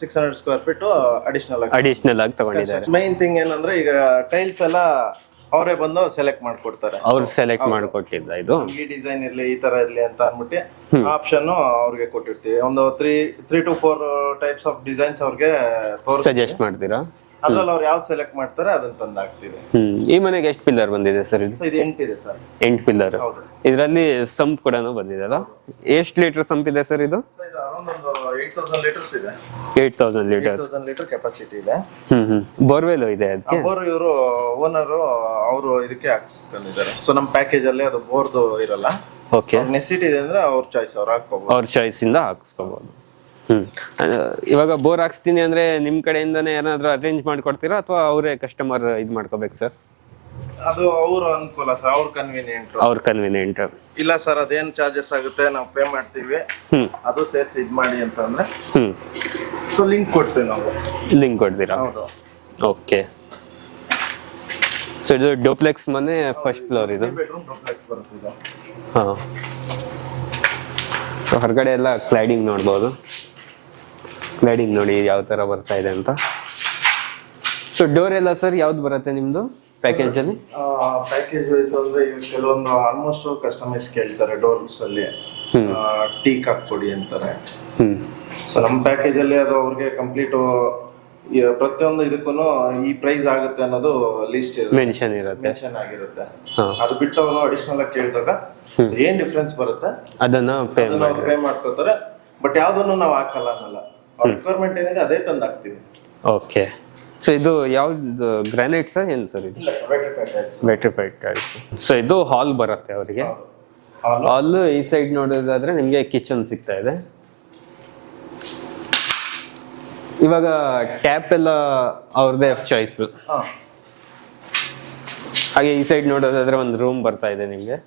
600 ಸ್ಕ್ವೇರ್ ಫೀಟ್ ಅಡಿಷನಲ್ ಆಗಿ ತಗೊಂಡಿದ್ದಾರೆ. ಮೈನ್ ಥಿಂಗ್ ಏನಂದ್ರೆ, ಈಗ ಟೈಲ್ಸ್ ಎಲ್ಲ ಅವರೇ ಬಂದು ಸೆಲೆಕ್ಟ್ ಮಾಡ್ಕೊಡ್ತಾರೆ. ಅವ್ರು ಸೆಲೆಕ್ಟ್ ಮಾಡಿಕೊಟ್ಟಿದ್ದ ಇದು? ಈ ಡಿಸೈನ್ ಇರ್ಲಿ, ಈ ತರ ಇರ್ಲಿ ಅಂತ ಅಂದ್ಬಿಟ್ಟು ಆಪ್ಷನ್ ಅವ್ರಿಗೆ ಕೊಟ್ಟಿರ್ತೀವಿ. ಒಂದು 3 to 4 ಟೈಪ್ಸ್ ಆಫ್ ಡಿಸೈನ್ಸ್ ಅವ್ರಿಗೆ ಸಜೆಸ್ಟ್ ಮಾಡ್ತೀರಾ? ಅದ್ರಲ್ಲಿ ಅವ್ರು ಯಾವ್ದು ಸೆಲೆಕ್ಟ್ ಮಾಡ್ತಾರೆ ಅದನ್ನ ತಂದು ಹಾಕ್ತಿವಿ. ಈ ಮನೆಗೆ ಎಷ್ಟು ಪಿಲ್ಲರ್ ಬಂದಿದೆ ಸರ್ ಇದು? ಇದು 8 ಇದೆ ಸರ್. 8 ಪಿಲ್ಲರ್. ಹೌದು. ಇದರಲ್ಲಿ ಸಂಪ್ ಕೂಡ ಬಂದಿದೆ ಅಲ್ಲ? ಎಷ್ಟು ಲೀಟರ್ ಸಂಪ್ ಇದೆ ಸರ್ ಇದು? ಇದು ಅರೌಂಡ್ ಒಂದು 8000 ಲೀಟರ್ಸ್ ಇದೆ. 8000 ಲೀಟರ್. 8000 ಲೀಟರ್ ಕೆಪಾಸಿಟಿ ಇದೆ. ಬೋರ್ವೆಲ್ ಇದೆ ಅದಕ್ಕೆ? ಬೋರ್ ಇವರು ಓನರ್ ಅವರು ಇದಕ್ಕೆ ಹಾಕ್ಸ್ಕೊಂಡಿದ್ದಾರೆ. ಸೊ ನಮ್ಮ ಪ್ಯಾಕೇಜ್ ಅಲ್ಲಿ ಅದು ಬೋರ್ದು ಇರಲ್ಲ. ಓಕೆ. ನೆಸಿಟಿ ಇದೆ ಅಂದ್ರೆ ಅವ್ರ ಚಾಯ್ಸ್, ಅವ್ರು ಹಾಕ್ಕೋಬಹುದು. ಅವ್ರ ಚಾಯ್ಸ್ ಇಂದ ಹಾಕ್ಸ್ಕೋಬಹುದು. ಇವಾಗ ಬೋರ್ ಹಾಕ್ಸ್ತೀನಿ ಅಂದ್ರೆ ನಿಮ್ ಕಡೆಯಿಂದನೇ ಏನಾದ್ರು ಅರೇಂಜ್ ಮಾಡ್ಕೊಡ್ತೀರಾ ಅಥವಾ ಅವರೇ ಕಸ್ಟಮರ್ ಇದು ಮಾಡ್ಕೋಬೇಕು ಸರ್? ಅದು ಅವ್ರ ಅನುಕೂಲ ಸರ್, ಅವ್ರ ಕನ್ವೀನಿಯಂಟ್. ಅವ್ರ ಕನ್ವೀನಿಯಂಟ್. ಇಲ್ಲ ಸರ್ ಅದೇನ್ ಚಾರ್ಜಸ್ ಆಗುತ್ತೆ ನಾವು ಪೇ ಮಾಡ್ತೀವಿ, ಅದು ಸೇರ್ಸಿ ಇದ್ ಮಾಡಿ ಅಂತಂದ್ರೆ ಸೊ ಲಿಂಕ್ ಕೊಡ್ತೀವಿ ನಾವು. ಲಿಂಕ್ ಕೊಡ್ತೀರಾ? ಹೌದು. ಓಕೆ. ಸೊ ಇದು ಡೂಪ್ಲೆಕ್ಸ್ ಮನೆ, ಫಸ್ಟ್ ಫ್ಲೋರ್ ಇದು. ಬೆಡ್ರೂಮ್ ಡೂಪ್ಲೆಕ್ಸ್ ಬರುತ್ತೆ. ಹಾ. ಸೊ ಹೊರಗಡೆ ಎಲ್ಲ ಕ್ಲೈಡಿಂಗ್ ನೋಡ್ಬೋದು. ಕ್ಲೈಡಿಂಗ್ ನೋಡಿ ಯಾವ ತರ ಬರ್ತಾ ಇದೆ ಅಂತ. ಸೊ ಡೋರ್ ಎಲ್ಲ ಸರ್ ಯಾವ್ದು ಬರುತ್ತೆ ನಿಮ್ದು ಪ್ಯಾಕೇಜ್ ಅಲ್ಲಿ? ಪ್ಯಾಕೇಜ್ ವೈಸ್ ಅಂದ್ರೆ ಕೆಲವೊಂದು ಆಲ್ಮೋಸ್ಟ್ ಕಸ್ಟಮೈಸ್ ಕೇಳ್ತಾರೆ. ಡೋರ್ಸ್ ಅಲ್ಲಿ ಟೀಕ್ ಹಾಕ್ಕೊಡಿ ಅಂತಾರೆ. ಸೊ ನಮ್ಮ ಪ್ಯಾಕೇಜ್ ಅಲ್ಲಿ ಅದು ಅವ್ರಿಗೆ ಕಂಪ್ಲೀಟ್ ಪ್ರತಿಯೊಂದು ಇದಕ್ಕೂ ಈ ಪ್ರೈಸ್ ಆಗುತ್ತೆ ಅನ್ನೋದು ಲಿಸ್ಟ್ ಮೆನ್ಷನ್ ಇರುತ್ತೆ, ಮೆನ್ಷನ್ ಆಗಿರುತ್ತೆ. ಅದು ಬಿಟ್ಟು ಅವರು ಅಡಿಷನಲ್ ಆಗಿ ಕೇಳಿದಾಗ ಏನ್ ಡಿಫ್ರೆನ್ಸ್ ಬರುತ್ತೆ ಅದನ್ನ ಪೇ ಮಾಡ್ಕೋತಾರೆ. ಬಟ್ ಯಾವ್ದನ್ನು ನಾವು ಹಾಕಲ್ಲ ಅನ್ನಲ್ಲ, ರಿಕ್ವೈರ್ಮೆಂಟ್ ಏನಿದೆ ಅದೇ ತಂದು ಹಾಕ್ತಿವಿ. ಓಕೆ. ಸೊ ಇದು ಯಾವ್ದು ಗ್ರಾನೈಟ್ಸ್ ಏನ್ ಸರ್ ಇದು? Vitrified tiles. ಸೊ ಇದು ಹಾಲ್ ಬರುತ್ತೆ ಅವರಿಗೆ. ಹಾಲ್ ಈ ಸೈಡ್ ನೋಡೋದಾದ್ರೆ ನಿಮ್ಗೆ ಕಿಚನ್ ಸಿಗ್ತಾ ಇದೆ. ಇವಾಗ ಟ್ಯಾಪ್ ಎಲ್ಲ ಅವ್ರದೇ ಚಾಯ್ಸ್. ಹಾಗೆ ಈ ಸೈಡ್ ನೋಡೋದಾದ್ರೆ ಒಂದು ರೂಮ್ ಬರ್ತಾ ಇದೆ ನಿಮ್ಗೆ.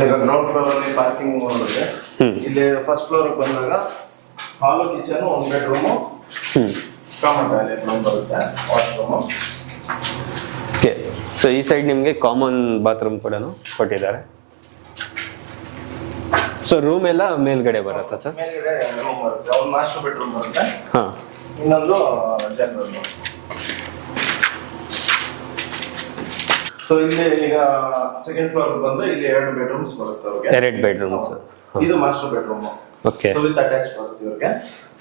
ಗ್ರೌಂಡ್ ಫ್ಲೋರ್ ಅಲ್ಲಿ ಪಾರ್ಕಿಂಗ್ ನೋಡಿದ್ರೆ ಇಲ್ಲಿ ಫಸ್ಟ್ ಫ್ಲೋರ್ ಬಂದಾಗ ಹಾಲು, kitchen, 1 bedroom, common toilet room ಬರುತ್ತೆ, ವಾಶ್ರೂಮ್. ಓಕೆ. ಸೊ ಈ ಸೈಡ್ ನಿಮ್ಗೆ ಕಾಮನ್ ಬಾತ್ರೂಮ್ ಕೂಡ ಕೊಟ್ಟಿದ್ದಾರೆ. ಸೊ ರೂಮ್ ಎಲ್ಲ ಮೇಲ್ಗಡೆ ಬರುತ್ತಾ ಸರ್? ಮೇಲ್ಗಡೆ ರೂಮ್ ಬರುತ್ತೆ, ಒಂದು ಮಾಸ್ಟರ್ ಬೆಡ್ರೂಮ್ ಬರುತ್ತೆ, ಹಾ, ಇನ್ನೊಂದು ಜನರಲ್ ರೂಮ್. ಸೊ ಇಲ್ಲಿ ಈಗ ಸೆಕೆಂಡ್ ಫ್ಲೋರ್ ಬಂದ್ರೆ ಇಲ್ಲಿ 2 ಬೆಡ್ರೂಮ್ಸ್ ಬರುತ್ತೆ ಅವ್ರಿಗೆ. 2 ಬೆಡ್ರೂಮ್ಸ್. ಇದು master bedroom. Okay. With attach ಬರುತ್ತೆ ಇವ್ರಿಗೆ.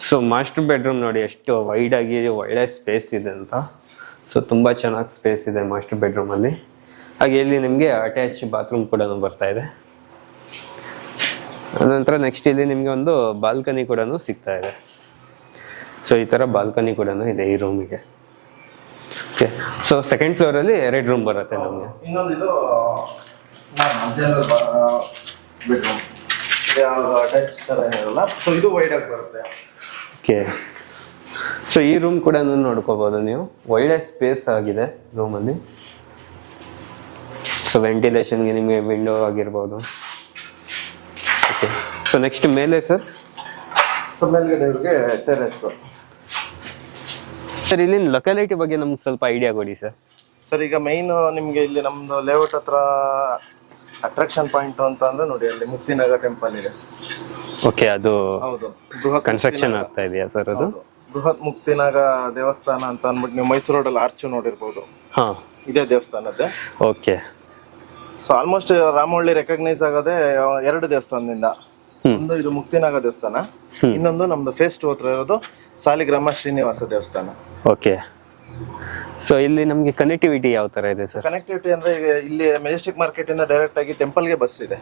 ಸೊ ಮಾಸ್ಟರ್ ಬೆಡ್ರೂಮ್ ನೋಡಿ ಎಷ್ಟು ವೈಡ್ ಆಗಿ ಒಳ್ಳೆ ಸ್ಪೇಸ್ ಇದೆ ಅಂತ. ಸೊ ತುಂಬಾ ಚೆನ್ನಾಗಿ ಸ್ಪೇಸ್ ಇದೆ ಮಾಸ್ಟರ್ ಬೆಡ್ರೂಮ್ ಅಲ್ಲಿ. ಹಾಗೆ ಇಲ್ಲಿ ನಿಮಗೆ ಅಟ್ಯಾಚ್ ಬಾತ್ರೂಮ್ ಕೂಡ ಬರ್ತಾ ಇದೆ. ಅನಂತರ ನೆಕ್ಸ್ಟ್ ಇಲ್ಲಿ ನಿಮಗೆ ಒಂದು ಬಾಲ್ಕನಿ ಕೂಡ ಸಿಗ್ತಾ ಇದೆ. ಸೊ ಈ ತರ ಬಾಲ್ಕನಿ ಕೂಡ ಇದೆ ಈ ರೂಮಿಗೆ. ಓಕೆ. ಸೊ ಸೆಕೆಂಡ್ ಫ್ಲೋರ್ ಅಲ್ಲಿ 2 ರೂಮ್ ಬರುತ್ತೆ ನಮಗೆ. ಇನ್ನೊಂದು ಇದು ಜನರಲ್ ಬೆಡ್ರೂಮ್, ಅಟ್ಯಾಚ್ ತರ ಏನಿರಲ್ಲ. ಸೊ ಇದು ವೈಡ್ ಆಗಿ ಬರುತ್ತೆ. ಓಕೆ. ಸೊ ಈ ರೂಮ್ ಕೂಡ ನೋಡ್ಕೋಬಹುದು ನೀವು, ಒಳ್ಳೆ ಸ್ಪೇಸ್ ಆಗಿದೆ ರೂಮಲ್ಲಿ. ಸೊ ವೆಂಟಿಲೇಷನ್ಗೆ ನಿಮಗೆ ವಿಂಡೋ ಆಗಿರ್ಬೋದು. ಓಕೆ. ಸೊ ನೆಕ್ಸ್ಟ್ ಮೇಲೆ ಸರ್? ಸೊ ಮೇಲ್ಗಡೆ ಇವ್ರಿಗೆ ಟೆರೆಸ್. ಸರ್ ಇಲ್ಲಿನ ಲೊಕ್ಯಾಲಿಟಿ ಬಗ್ಗೆ ನಮ್ಗೆ ಸ್ವಲ್ಪ ಐಡಿಯಾ ಕೊಡಿ ಸರ್. ಸರ್ ಈಗ ಮೈನ್ ನಿಮ್ಗೆ ಇಲ್ಲಿ ನಮ್ದು ಲೇಔಟ್ ಹತ್ರ ಅಟ್ರಾಕ್ಷನ್ ಪಾಯಿಂಟ್ ಅಂತ ಅಂದ್ರೆ ನೋಡಿ, ಅಲ್ಲಿ ಮುಕ್ತಿನಗರ ಟೆಂಪಲ್ ಇದೆ. ಓಕೆ. ಅದು ಹೌದು, ಕನ್ಸ್ಟ್ರಕ್ಷನ್ ಆಗ್ತಾ ಇದೆಯಾ ಸರ್? ಅದು ಬೃಹತ್ ಮುಕ್ತಿನಾಗ ದೇವಸ್ಥಾನ ಅಂತ ಅಂದ್ಬಿಟ್ಟು ನೀವು ಮೈಸೂರು ರೋಡಲ್ಲಿ ಆರ್ಚ್ ನೋಡಿರ್ಬೋದು. ಹಾ, ಇದೇ ದೇವಸ್ಥಾನದ್ದೇ. Okay. So almost Ramavalli recognise ಆಗೋದೇ 2 ದೇವಸ್ಥಾನದಿಂದ. ಒಂದು ಇದು ಮುಕ್ತಿನಾಗ ದೇವಸ್ಥಾನ, ಇನ್ನೊಂದು ನಮ್ದು ಫೇಸ್ 2 ಹತ್ರ ಇರೋದು ಸಾಲಿಗ್ರಾಮ ಶ್ರೀನಿವಾಸ ದೇವಸ್ಥಾನ. ಓಕೆ. ಸೊ ಇಲ್ಲಿ ನಮ್ಗೆ ಕನೆಕ್ಟಿವಿಟಿ ಯಾವ ತರ ಇದೆ ಸರ್? ಕನೆಕ್ಟಿವಿಟಿ ಅಂದ್ರೆ ಈಗ ಇಲ್ಲಿ ಮೆಜೆಸ್ಟಿಕ್ ಮಾರ್ಕೆಟ್ ಇಂದ ಡೈರೆಕ್ಟ್ ಆಗಿ ಟೆಂಪಲ್ ಗೆ ಬಸ್ ಇದೆ.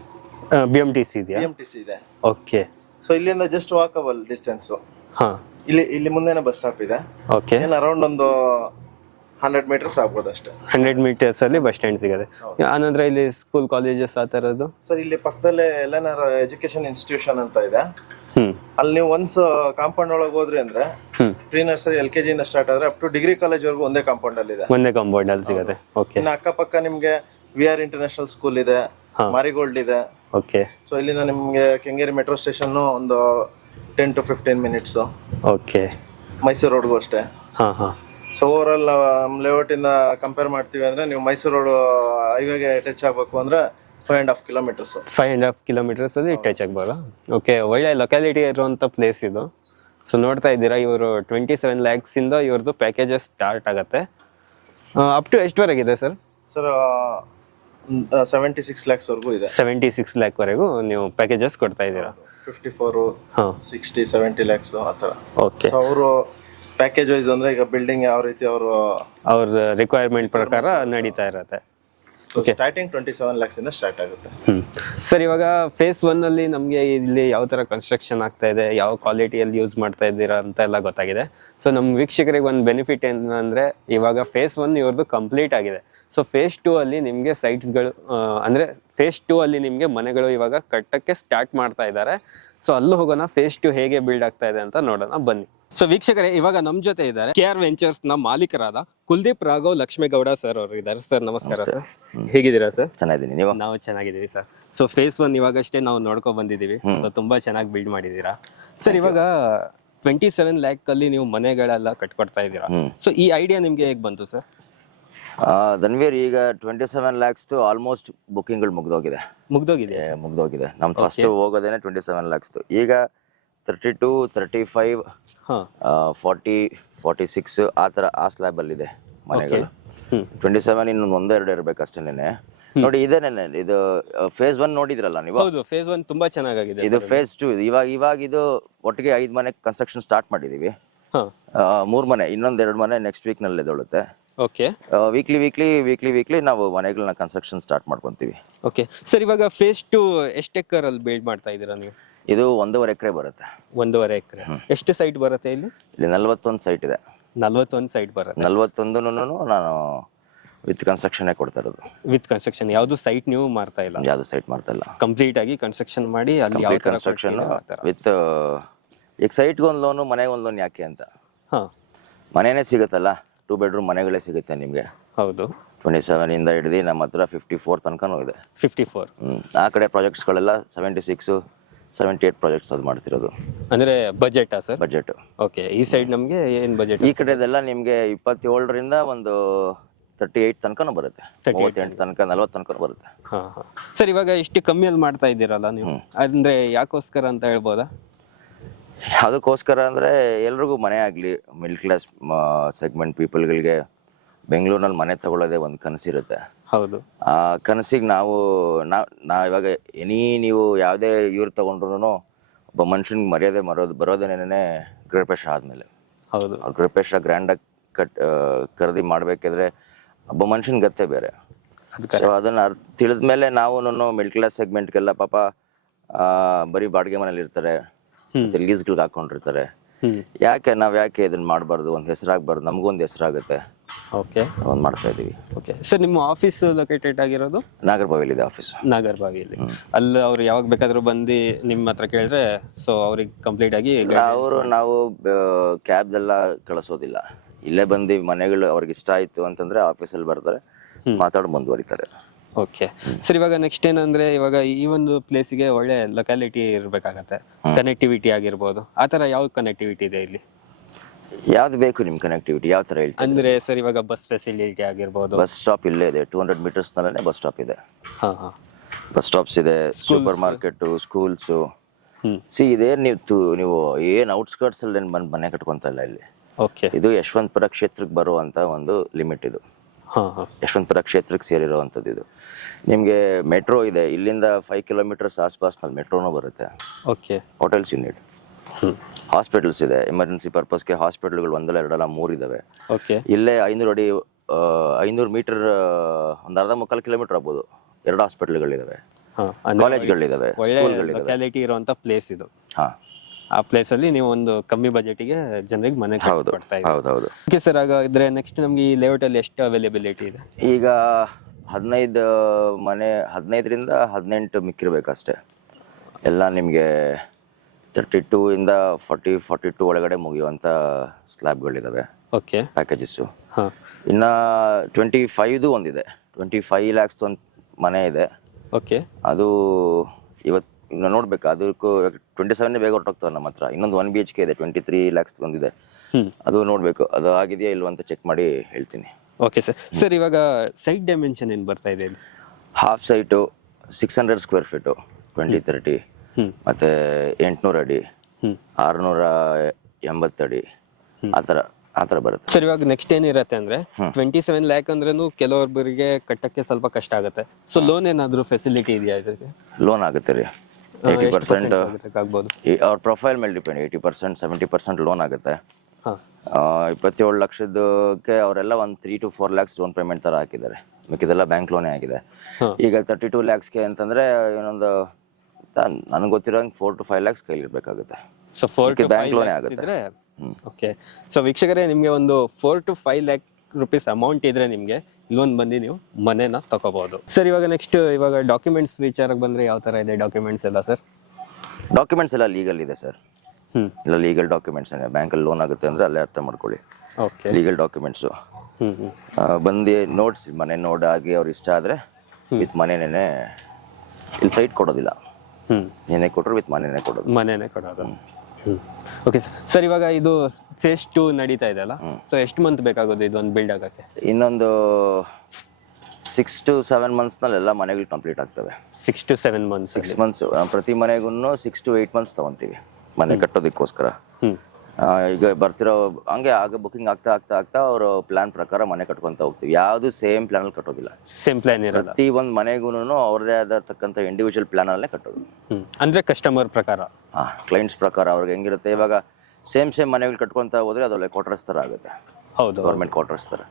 BMTC ಇದೆಯಾ? BMTC ಇದೆ. ಓಕೆ. ಸೊ ಇಲ್ಲಿಂದ ಜಸ್ಟ್ ವಾಕಬಲ್ ಡಿಸ್ಟೆನ್ಸ್. ಹಾ, ಇಲ್ಲಿ ಮುಂದೆನೆ ಬಸ್ ಸ್ಟಾಪ್ ಇದೆ. ಓಕೆ. ಏನ್ ಅರೌಂಡ್ ಒಂದು 100 ಮೀಟರ್ಸ್ ಆಗ್ಬೋದು ಅಷ್ಟೇ. 100 ಮೀಟರ್ಸ್ ಅಲ್ಲಿ ಬಸ್ ಸ್ಟ್ಯಾಂಡ್ ಸಿಗುತ್ತೆ. ಆನಂತರ ಇಲ್ಲಿ ಸ್ಕೂಲ್ ಕಾಲೇಜಸ್ ಆ ತರದ್ದು? ಸರ್ ಇಲ್ಲಿ ಪಕ್ಕದಲ್ಲೇ LNR ಎಜುಕೇಶನ್ ಇನ್ಸ್ಟಿಟ್ಯೂಷನ್ ಅಂತ ಇದೆ. ಅಲ್ಲಿ ನೀವು ಒನ್ಸ್ ಕಾಂಪೌಂಡ್ ಒಳಗೆ ಹೋದ್ರಿ ಅಂದ್ರೆ ಪ್ರೀ ನರ್ಸರಿ LKG ಇಂದ ಸ್ಟಾರ್ಟ್ ಆದ್ರೆ ಅಪ್ ಟು ಡಿಗ್ರಿ ಕಾಲೇಜ್ ವರೆಗೂ ಒಂದೇ ಕಾಂಪೌಂಡ್ ಅಲ್ಲಿ ಇದೆ. ಒಂದೇ ಕಾಂಪೌಂಡ್ ಅಲ್ಲಿ ಸಿಗುತ್ತೆ. ಓಕೆ. ಇನ್ನು ಅಕ್ಕಪಕ್ಕ ನಿಮ್ಗೆ VR ಇಂಟರ್ನ್ಯಾಷನಲ್ ಸ್ಕೂಲ್ ಇದೆ, ಮಾರಿಗೋಲ್ಡ್ ಇದೆ. ಓಕೆ. ಸೊ ಇಲ್ಲಿಂದ ನಿಮ್ಗೆ ಕೆಂಗೇರಿ ಮೆಟ್ರೋ ಸ್ಟೇಷನ್ ಒಂದು 10 to 15 ಮಿನಿಟ್ಸ್. ಓಕೆ. ಮೈಸೂರು ರೋಡ್ಗೂ ಅಷ್ಟೇ. ಹಾ ಹಾ. ಸೊ ಓವರ್ ಆಲ್ ಲೇಔಟ್ ಇಂದ ಕಂಪೇರ್ ಮಾಡ್ತೀವಿ ಅಂದ್ರೆ ನೀವು ಮೈಸೂರು ರೋಡ್ ಹೈವೇಗೆ ಟಚ್ ಆಗ್ಬೇಕು ಅಂದ್ರೆ 5.5 ಕಿಲೋಮೀಟರ್ಸ್. 5.5 ಕಿಲೋಮೀಟರ್ಸ್ ಅಲ್ಲಿ ಟಚ್ ಆಗ್ಬೋದಾ? ಓಕೆ. ಒಳ್ಳೆ ಲೊಕ್ಯಾಲಿಟಿ ಇರುವಂತ ಪ್ಲೇಸ್ ಇದು. ಸೊ ನೋಡ್ತಾ ಇದ್ದೀರಾ, ಇವರು 27 lakhs ಇಂದ ಇವ್ರದ್ದು ಪ್ಯಾಕೇಜಸ್ ಸ್ಟಾರ್ಟ್ ಆಗುತ್ತೆ. ಅಪ್ ಟು ಎಷ್ಟುವರೆಗಿದೆ ಸರ್? ಸರ್ 76 lakhs ವರೆಗೂ ಇದೆ. 76 lakh ವರೆಗೂ ನೀವು ಪ್ಯಾಕೇಜಸ್ ಕೊಡ್ತಾ ಇದ್ದೀರಾ. 54, ಹಾಂ 60, 70 lakhs ಆ ಥರ. ಓಕೆ. ಸೊ ಅವರು ಪ್ಯಾಕೇಜ್ ವೈಸ್ ಅಂದ್ರೆ ಈಗ ಬಿಲ್ಡಿಂಗ್ ಯಾವ ರೀತಿ ಅವರು ಅವ್ರ ರಿಕ್ವೈರ್ಮೆಂಟ್ ಪ್ರಕಾರ ನಡೀತಾ ಇರತ್ತೆ. ಸ್ಟಾರ್ಟಿಂಗ್ 27 lakhs ಇಂದ ಸ್ಟಾರ್ಟ್ ಆಗುತ್ತೆ. ಸರ್, ಇವಾಗ ಫೇಸ್ 1 ಅಲ್ಲಿ ನಮಗೆ ಇಲ್ಲಿ ಯಾವ ತರ ಕನ್ಸ್ಟ್ರಕ್ಷನ್ ಆಗ್ತಾ ಇದೆ, ಯಾವ ಕ್ವಾಲಿಟಿಯಲ್ಲಿ ಯೂಸ್ ಮಾಡ್ತಾ ಇದ್ದೀರಾ ಅಂತ ಎಲ್ಲ ಗೊತ್ತಾಗಿದೆ. ಸೊ ನಮ್ಮ ವೀಕ್ಷಕರಿಗೆ ಒಂದು ಬೆನಿಫಿಟ್ ಏನಂದ್ರೆ ಇವಾಗ ಫೇಸ್ 1 ಇವ್ರದ್ದು ಕಂಪ್ಲೀಟ್ ಆಗಿದೆ. ಸೊ ಫೇಸ್ 2 ಅಲ್ಲಿ ನಿಮಗೆ ಸೈಟ್ಸ್ಗಳು ಅಂದ್ರೆ ಫೇಸ್ 2 ಅಲ್ಲಿ ನಿಮಗೆ ಮನೆಗಳು ಇವಾಗ ಕಟ್ಟಕ್ಕೆ ಸ್ಟಾರ್ಟ್ ಮಾಡ್ತಾ ಇದ್ದಾರೆ. ಸೊ ಅಲ್ಲೂ ಹೋಗೋಣ, ಫೇಸ್ 2 ಹೇಗೆ ಬಿಲ್ಡ್ ಆಗ್ತಾ ಇದೆ ಅಂತ ನೋಡೋಣ ಬನ್ನಿ. ಸೊ ವೀಕ್ಷಕರೇ, ಇವಾಗ ನಮ್ ಜೊತೆ ಇದ್ದಾರೆ KR ವೆಂಚರ್ಸ್ ನ ಮಾಲೀಕರಾದ ಕುಲ್ದೀಪ್ ರಾಘವ್ ಲಕ್ಷ್ಮೇಗೌಡ ಸರ್ ಅವರು ಇದ್ದಾರೆ. ಸರ್ ನಮಸ್ಕಾರ ಸರ್, ಹೇಗಿದ್ದೀರಾ ಸರ್? ಚೆನ್ನಾಗಿದ್ದೀನಿ, ನೀವು? ನಾವು ಚೆನ್ನಾಗಿದ್ದೀವಿ ಸರ್. ಸೊ ಫೇಸ್ 1 ಇವಾಗಷ್ಟೇ ನಾವು ನೋಡ್ಕೊ ಬಂದಿದ್ದೀವಿ. ಸೊ ತುಂಬಾ ಚೆನ್ನಾಗಿ ಬಿಲ್ಡ್ ಮಾಡಿದ್ದೀರಾ ಸರ್. ಇವಾಗ 27 lakh ಅಲ್ಲಿ ನೀವು ಮನೆಗಳೆಲ್ಲ ಕಟ್ಕೊಡ್ತಾ ಇದ್ದೀರಾ. ಸೊ ಈ ಐಡಿಯಾ ನಿಮ್ಗೆ ಹೇಗೆ ಬಂತು ಸರ್? ಧನ್ವೀರ್, ಈಗ 27 lakhs ಆಲ್ಮೋಸ್ಟ್ ಬುಕ್ಕಿಂಗ್ಗಳು ಮುಗ್ದೋಗಿದೆ. ಮುಗ್ದೋಗಿದೆ. ನಮ್ ಫಸ್ಟ್ ಹೋಗೋದೇನೆ 27 lakhs. ಈಗ 32, 35, 40, 46 ಆ ಥರ ಆ ಸ್ಲ್ಯಾಬ್ ಅಲ್ಲಿ ಇದೆ ಮನೆಗಳು. 27 ಇನ್ನೊಂದು 1-2 ಇರ್ಬೇಕು ಅಷ್ಟೇನೆ. ನೋಡಿ ಇದೇನೆ, ಇದು ಫೇಸ್ 1 ನೋಡಿದ್ರಲ್ಲ ನೀವು? ಹೌದು, ಫೇಸ್ 1 ತುಂಬಾ ಚೆನ್ನಾಗಿದೆ. ಇದು ಫೇಸ್ 2. ಇವಾಗ ಇದು ಒಟ್ಟಿಗೆ 5 ಮನೆ ಕನ್ಸ್ಟ್ರಕ್ಷನ್ ಸ್ಟಾರ್ಟ್ ಮಾಡಿದೀವಿ. 3 ಮನೆ, ಇನ್ನೊಂದ್ 2 ಮನೆ ನೆಕ್ಸ್ಟ್ ವೀಕ್ ನಲ್ಲಿ ಎದ್ದೇಳುತ್ತೆ. ಓಕೆ. ವೀಕ್ಲಿ ನಾವು ಮನೆಗಳನ್ನ ಕನ್ಸ್ಟ್ರಕ್ಷನ್ ಸ್ಟಾರ್ಟ್ ಮಾಡ್ಕೊಂತೀವಿ. ಓಕೆ ಸರ್, ಇವಾಗ ಫೇಸ್ 2 ಎಷ್ಟು ಎಕರ್ ಅಲ್ಲಿ ಬಿಲ್ಡ್ ಮಾಡ್ತಾ ಇದ್ದೀರಾ ನೀವು? ಇದು 1.5 ಎಕರೆ ಬರುತ್ತೆ. 1.5 ಎಕರೆ. ಎಷ್ಟು ಸೈಟ್ ಬರುತ್ತೆ ಇಲ್ಲಿ? 41 ಸೈಟ್ ಇದೆ. 41 ಸೈಟ್ ಬರುತ್ತೆ. 41 ನಾನು ವಿತ್ ಕನ್ಸ್ಟ್ರಕ್ಷನ್ ಕೊಡ್ತಾ ಇರೋದು. ವಿತ್ ಕನ್ಸ್ಟ್ರಕ್ಷನ್, ಯಾವ್ದು ಸೈಟ್ ನೀವು ಮಾರ್ತಾ ಇಲ್ಲ? ಯಾವ್ದು ಸೈಟ್ ಮಾಡ್ತಾ ಇಲ್ಲ. ಕಂಪ್ಲೀಟ್ ಆಗಿ ಕನ್ಸ್ಟ್ರಕ್ಷನ್ ಮಾಡಿ ಅಲ್ಲಿ ಯಾವ ತರ ಕನ್ಸ್ಟ್ರಕ್ಷನ್ ವಿತ್ ಈಗ ಸೈಟ್ಗೆ ಒಂದು ಲೋನು, ಮನೆಗೆ ಒಂದು ಲೋನ್. ಯಾಕೆ ಅಂತ, ಮನೆನೇ ಸಿಗುತ್ತಲ್ಲ, 2 bedroom ಮನೆಗಳೇ ಸಿಗುತ್ತೆ ನಿಮ್ಗೆ. ಹೌದು. 27 ಇಂದ ಹಿಡಿದು ನಮ್ಮ ಹತ್ರ 54 ತನಕನೂ ಇದೆ. 54. ಆ ಕಡೆ ಪ್ರಾಜೆಕ್ಟ್ಸ್ಗಳೆಲ್ಲ 76, 78 ಪ್ರಾಜೆಕ್ಟ್ಸ್ ಅದು ಮಾಡ್ತಿರೋದು. ಅಂದ್ರೆ ಬಜೆಟ್ ಸರ್? ಬಜೆಟ್. ಓಕೆ. ಈ ಸೈಡ್ ನಮ್ಗೆ ಏನ್ ಬಜೆಟ್? ಈ ಕಡೆದೆಲ್ಲ ನಿಮ್ಗೆ 27ರಿಂದ ಒಂದು 38 ತನಕನೂ ಬರುತ್ತೆ. 38 ತನಕ, 40 ತನಕ ಬರುತ್ತೆ. ಸರ್, ಇವಾಗ ಇಷ್ಟು ಕಮ್ಮಿಯಲ್ಲಿ ಮಾಡ್ತಾ ಇದ್ದೀರಲ್ಲ ನೀವು, ಅಂದ್ರೆ ಯಾಕೋಸ್ಕರ ಅಂತ ಹೇಳ್ಬೋದಾ? ಅದಕ್ಕೋಸ್ಕರ ಅಂದರೆ ಎಲ್ರಿಗೂ ಮನೆ ಆಗಲಿ, ಮಿಡ್ಲ್ ಕ್ಲಾಸ್ ಸೆಗ್ಮೆಂಟ್ ಪೀಪಲ್ಗಳಿಗೆ ಬೆಂಗಳೂರಿನಲ್ಲಿ ಮನೆ ತಗೊಳ್ಳೋದೇ ಒಂದು ಕನಸಿರುತ್ತೆ. ಹೌದು. ಆ ಕನಸಿಗೆ ನಾವು ಇವಾಗ ನೀವು ಯಾವುದೇ ಇವ್ರು ತಗೊಂಡ್ರು ಒಬ್ಬ ಮನುಷ್ಯನಿಗೆ ಮರ್ಯಾದೆ ಬರೋದೇನೇನೆ ಗೃಹಪ್ರವೇಶ ಆದಮೇಲೆ. ಹೌದು. ಗೃಹಪ್ರವೇಶ ಗ್ರ್ಯಾಂಡಾಗಿ ಖರೀದಿ ಮಾಡಬೇಕಿದ್ರೆ ಒಬ್ಬ ಮನುಷ್ಯನ ಗತ್ತೆ ಬೇರೆ. ಸೊ ಅದನ್ನು ತಿಳಿದ್ಮೇಲೆ ನಾವು ಮಿಡ್ಲ್ ಕ್ಲಾಸ್ ಸೆಗ್ಮೆಂಟ್ಗೆಲ್ಲ ಪಾಪ ಬರೀ ಬಾಡಿಗೆ ಮನೇಲಿ ಇರ್ತಾರೆ, ಲೀಸ್ಗಳಿಗೆ ಹಾಕೊಂಡಿರ್ತಾರೆ. ಯಾಕೆ ಇದನ್ನ ಮಾಡಬಾರ್ದು, ಒಂದು ಹೆಸರಾಗಬಾರ್ದು, ನಮಗೊಂದು ಹೆಸರಾಗುತ್ತೆ. ಓಕೆ. ಒಂದು ಮಾಡ್ತಾ ಇದೀವಿ. ಓಕೆ ಸರ್, ನಿಮ್ಮ ಆಫೀಸ್ ಲೊಕೇಟೆಡ್ ಆಗಿರೋದು? ನಾಗರಬಾವಿಲಿ ಇದೆ ಆಫೀಸ್. ನಾಗರಬಾವಿಯಲ್ಲಿ. ಅಲ್ಲಿ ಅವ್ರು ಯಾವಾಗ ಬೇಕಾದ್ರೂ ಬಂದು ನಿಮ್ಮ ಹತ್ರ ಕೇಳಿದ್ರೆ ಸೊ ಅವ್ರಿಗೆ ಕಂಪ್ಲೀಟ್ ಆಗಿ ನಾವು ಕ್ಯಾಬ್ದೆಲ್ಲ ಕಳಿಸೋದಿಲ್ಲ. ಇಲ್ಲೇ ಬಂದು ಮನೆಗಳು ಅವ್ರಿಗೆ ಇಷ್ಟ ಆಯ್ತು ಅಂತಂದ್ರೆ ಆಫೀಸಲ್ಲಿ ಬರ್ತಾರೆ, ಮಾತಾಡಿ ಮುಂದುವರಿತಾರೆ. ಓಕೆ ಸರ್, ಇವಾಗ ನೆಕ್ಸ್ಟ್ ಏನಂದ್ರೆ ಇವಾಗ ಈ ಒಂದು ಪ್ಲೇಸಿಗೆ ಒಳ್ಳೆ ಲೊಕ್ಯಾಲಿಟಿ ಇರಬೇಕಾಗತ್ತೆ, ಕನೆಕ್ಟಿವಿಟಿ ಆಗಿರ್ಬೋದು. ಆ ಥರ ಯಾವ ಕನೆಕ್ಟಿವಿಟಿ ಇದೆ ಇಲ್ಲಿ? ಯಾವ್ದು ಬೇಕು ನಿಮ್ ಕನೆಕ್ಟಿವಿಟಿ? ಯಾವ ತರ ಹೇಳ್ತೀವಿ ಅಂದ್ರೆ ಸರ್, ಇವಾಗ ಬಸ್ ಫೆಸಿಲಿಟಿ ಆಗಿರ್ಬೋದು. ಬಸ್ ಸ್ಟಾಪ್ ಇಲ್ಲೇ ಇದೆ, 200 meters ನಲ್ಲೇ ಬಸ್ ಸ್ಟಾಪ್ ಇದೆ. ಬಸ್ ಸ್ಟಾಪ್ಸ್ ಇದೆ, ಸೂಪರ್ ಮಾರ್ಕೆಟ್, ಸ್ಕೂಲ್ಸ್. ಇದೇ ನೀವು ಏನ್ ಔಟ್ಸ್ಕರ್ಟ್ಸ್ ಅಲ್ಲಿ ಬಂದು ಮನೆ ಕಟ್ಕೊಂತ ಇಲ್ಲ ಇಲ್ಲಿ. ಓಕೆ. ಇದು ಯಶವಂತಪುರ ಕ್ಷೇತ್ರಕ್ಕೆ ಬರುವಂತ ಒಂದು ಲಿಮಿಟ್. ಇದು ಯಶವಂತಪುರ ಕ್ಷೇತ್ರಕ್ಕೆ ಸೇರಿರುವಂತದ್ದು. ಇದು ನಿಮ್ಗೆ ಮೆಟ್ರೋ ಇದೆ, ಇಲ್ಲಿಂದ 5 kilometers ಆಸ್ಪಾಸ್ನಲ್ಲಿ ಮೆಟ್ರೋನು ಬರುತ್ತೆ. ಓಕೆ. ಹೋಟೆಲ್ಸ್ ಯೂನಿಟ್, ಹಾಸ್ಪಿಟಲ್ಸ್ ಇದೆ, ಎಮರ್ಜೆನ್ಸಿ ಪರ್ಪಸ್ಗೆ ಹಾಸ್ಪಿಟಲ್ಗಳು 1 2 3 ಇದಾವೆ. ಓಕೆ. ಇಲ್ಲೇ 500 meter, ಒಂದು 1/2-3 kilometer ಆಗ್ಬೋದು, 2 ಹಾಸ್ಪಿಟಲ್ಗಳಿದಾವೆ, ಕಾಲೇಜ್ಗಳಿದಾವೆ, ಲೊಕ್ಯಾಲಿಟಿ ಇರುವಂತ ಪ್ಲೇಸ್ ಇದು. ಆ ಪ್ಲೇಸ್ ಅಲ್ಲಿ ನೀವು ಒಂದು ಕಮ್ಮಿ ಬಜೆಟ್ಗೆ ಜನರಿಗೆ ಮನೆ ಕೊಡ್ತಾ ಇದ್ದೀರಾ. ಹೌದು. ಓಕೆ ಸರ್, ಹಾಗಾದ್ರೆ ನೆಕ್ಸ್ಟ್ ನಮ್ಗೆ ಈ ಲೇಔಟ್ ಅಲ್ಲಿ ಎಷ್ಟು ಅವೈಲೇಬಿಲಿಟಿ ಇದೆ? ಈಗ 15 ಮನೆ, 15ರಿಂದ 18 ಮಿಕ್ಕಿರ್ಬೇಕಷ್ಟೇ. ಎಲ್ಲ ನಿಮಗೆ 32 ಇಂದ 40, 42 ಒಳಗಡೆ ಮುಗಿಯುವಂತ ಸ್ಲ್ಯಾಬ್ಗಳಿದಾವೆ. ಓಕೆ. ಪ್ಯಾಕೇಜಸ್ಸು. ಇನ್ನ 25 ಒಂದಿದೆ, 25 lakhs ಒಂದು ಮನೆ ಇದೆ. ಓಕೆ. ಅದು ಇವತ್ತು ಇನ್ನು ನೋಡ್ಬೇಕು, ಅದಕ್ಕೂ 27 ಬೇಗ ಹೊರಟೋಗ್ತವೆ ನಮ್ಮ ಹತ್ರ. ಇನ್ನೊಂದು 1 BHK ಇದೆ, 23 lakhs ಒಂದಿದೆ. ಅದು ನೋಡ್ಬೇಕು, ಅದು ಆಗಿದೆಯಾ ಇಲ್ವಾ ಅಂತ ಚೆಕ್ ಮಾಡಿ ಹೇಳ್ತೀನಿ. Okay sir. ಸರ್, ಇವಾಗ ಸೈಟ್ ಡೈಮೆನ್ಷನ್ ಏನು ಬರ್ತಾ ಇದೆ ಇಲ್ಲಿ? ಹಾಫ್ ಸೈಟು 600 square feet 20-30, ಮತ್ತೆ 800 ಅಡಿ, 80 ಅಡಿ ಆ ಥರ ಬರುತ್ತೆ. ಸರ್ ಇವಾಗ ನೆಕ್ಸ್ಟ್ ಏನಿರತ್ತೆ ಅಂದ್ರೆ 27 ಲ್ಯಾಕ್ ಅಂದ್ರೂ ಕೆಲವೊಬ್ಬರಿಗೆ ಕಟ್ಟಕ್ಕೆ ಸ್ವಲ್ಪ ಕಷ್ಟ ಆಗುತ್ತೆ. ಸೊ ಲೋನ್ ಏನಾದ್ರು ಫೆಸಿಲಿಟಿ ಇದೆಯಾ ಇದಕ್ಕೆ? ಲೋನ್ ಆಗುತ್ತೆ ರೀ. 80% ಆಗ್ಬೋದು. ಅವ್ರ ಪ್ರೊಫೈಲ್ ಮೇಲೆ ಡಿಪೆಂಡ್. 80% 70% ಲೋನ್ ಆಗುತ್ತೆ. ಹಾ 27 ಲಕ್ಷದಕ್ಕೆ ಅವರೆಲ್ಲ ಒಂದು 3 to 4 lakhs ಲೋನ್ ಪೇಮೆಂಟ್ ಥರ ಹಾಕಿದ್ದಾರೆ. ಮಿಕ್ಕಿದೆಲ್ಲ ಬ್ಯಾಂಕ್ ಲೋನೇ ಆಗಿದೆ. ಈಗ 32 lakhsಗೆ ಅಂತಂದ್ರೆ ಇನ್ನೊಂದು ನನಗೆ ಗೊತ್ತಿರೋಂಗೆ 4 to 5 lakhs ಕೈಲಿ ಇರಬೇಕಾಗುತ್ತೆ. ಸೊ 4 to 5 ಬ್ಯಾಂಕ್ ಲೋನೇ lakhs ಆಗುತ್ತೆ. ಇದ್ರೆ ಓಕೆ. ಸೊ ವೀಕ್ಷಕರೇ, ನಿಮಗೆ ಒಂದು 4 to 5 lakh rupees ಅಮೌಂಟ್ ಇದ್ರೆ ನಿಮಗೆ ಲೋನ್ ಬಂದು ನೀವು ಮನೆನ ತಗೋಬಹುದು. ಸರ್ ಇವಾಗ ನೆಕ್ಸ್ಟ್ ಇವಾಗ ಡಾಕ್ಯುಮೆಂಟ್ಸ್ ವಿಚಾರಕ್ಕೆ ಬಂದ್ರೆ ಯಾವ ತರ ಇದೆ ಡಾಕ್ಯುಮೆಂಟ್ಸ್ ಎಲ್ಲ ಸರ್? ಡಾಕ್ಯುಮೆಂಟ್ಸ್ ಎಲ್ಲ ಲೀಗಲ್ ಇದೆ ಸರ್. ಇಲ್ಲ ಲೀಗಲ್ ಡಾಕ್ಯುಮೆಂಟ್ಸ್ ಬ್ಯಾಂಕಲ್ಲಿ ಲೋನ್ ಆಗುತ್ತೆ ಅಂದ್ರೆ ಅಲ್ಲೇ ಅರ್ಥ ಮಾಡ್ಕೊಳ್ಳಿ. ಓಕೆ. ಲೀಗಲ್ ಡಾಕ್ಯುಮೆಂಟ್ಸು ಬಂದು ನೋಡ್ಸಿ, ಮನೆ ನೋಡಾಗಿ ಅವ್ರು ಇಷ್ಟ ಆದರೆ ವಿತ್ ಮನೆನೇ ಇಲ್ಲಿ ಸೈಟ್ ಕೊಡೋದಿಲ್ಲ. ಏನೇ ಕೊಟ್ಟರು ವಿತ್ ಮನೆನೇ ಕೊಡೋದು. ಮನೆನೇ ಕೊಡೋದು. Okay sir. ಸರ್ ಇವಾಗ ಇದು ಫೇಸ್ 2 ನಡೀತಾ ಇದೆ ಅಲ್ಲ, ಸೊ ಎಷ್ಟು ಮಂತ್ ಬೇಕಾಗೋದು ಇದು ಒಂದು ಬಿಲ್ಡ್ ಆಗಕ್ಕೆ? ಇನ್ನೊಂದು 6 to 7 monthsನಲ್ಲಿ ಎಲ್ಲ ಮನೆಗಳು ಕಂಪ್ಲೀಟ್ ಆಗ್ತವೆ. 6 to 7 months. 6 months ಪ್ರತಿ ಮನೆಗೂ 6 to 8 months ತಗೊಂತೀವಿ ಮನೆ ಕಟ್ಟೋದಕ್ಕೋಸ್ಕರ. ಈಗ ಬರ್ತಿರೋ ಹಂಗೆ ಆಗ ಬುಕಿಂಗ್ ಆಗ್ತಾ ಅವರು ಪ್ಲಾನ್ ಪ್ರಕಾರ ಮನೆ ಕಟ್ಕೊಂತ ಹೋಗ್ತೀವಿ. ಯಾವುದು ಸೇಮ್ ಪ್ಲಾನ್ ಅಲ್ಲಿ ಕಟ್ಟೋದಿಲ್ಲ. ಸೇಮ್ ಪ್ಲಾನ್ ಇರಲ್ಲ. ಪ್ರತಿ ಒಂದು ಮನೆಗೂ ಅವ್ರದೇ ಆಗಿರ್ತಕ್ಕಂಥ ಇಂಡಿವಿಜುವಲ್ ಪ್ಲಾನ್ ಅಲ್ಲೇ ಕಟ್ಟೋದು. ಅಂದ್ರೆ ಕಸ್ಟಮರ್ ಪ್ರಕಾರ, ಕ್ಲೈಂಟ್ಸ್ ಪ್ರಕಾರ ಅವ್ರಿಗೆ ಹೆಂಗಿರುತ್ತೆ. ಇವಾಗ ಸೇಮ್ ಮನೆಗಳು ಕಟ್ಕೊಂತ ಹೋದ್ರೆ ಅದು ಕ್ವಾರ್ಟರ್ಸ್ ಥರ ಆಗುತ್ತೆ. ಹೌದು, ಗೌರ್ಮೆಂಟ್ ಕ್ವಾರ್ಟರ್ಸ್ ಥರ.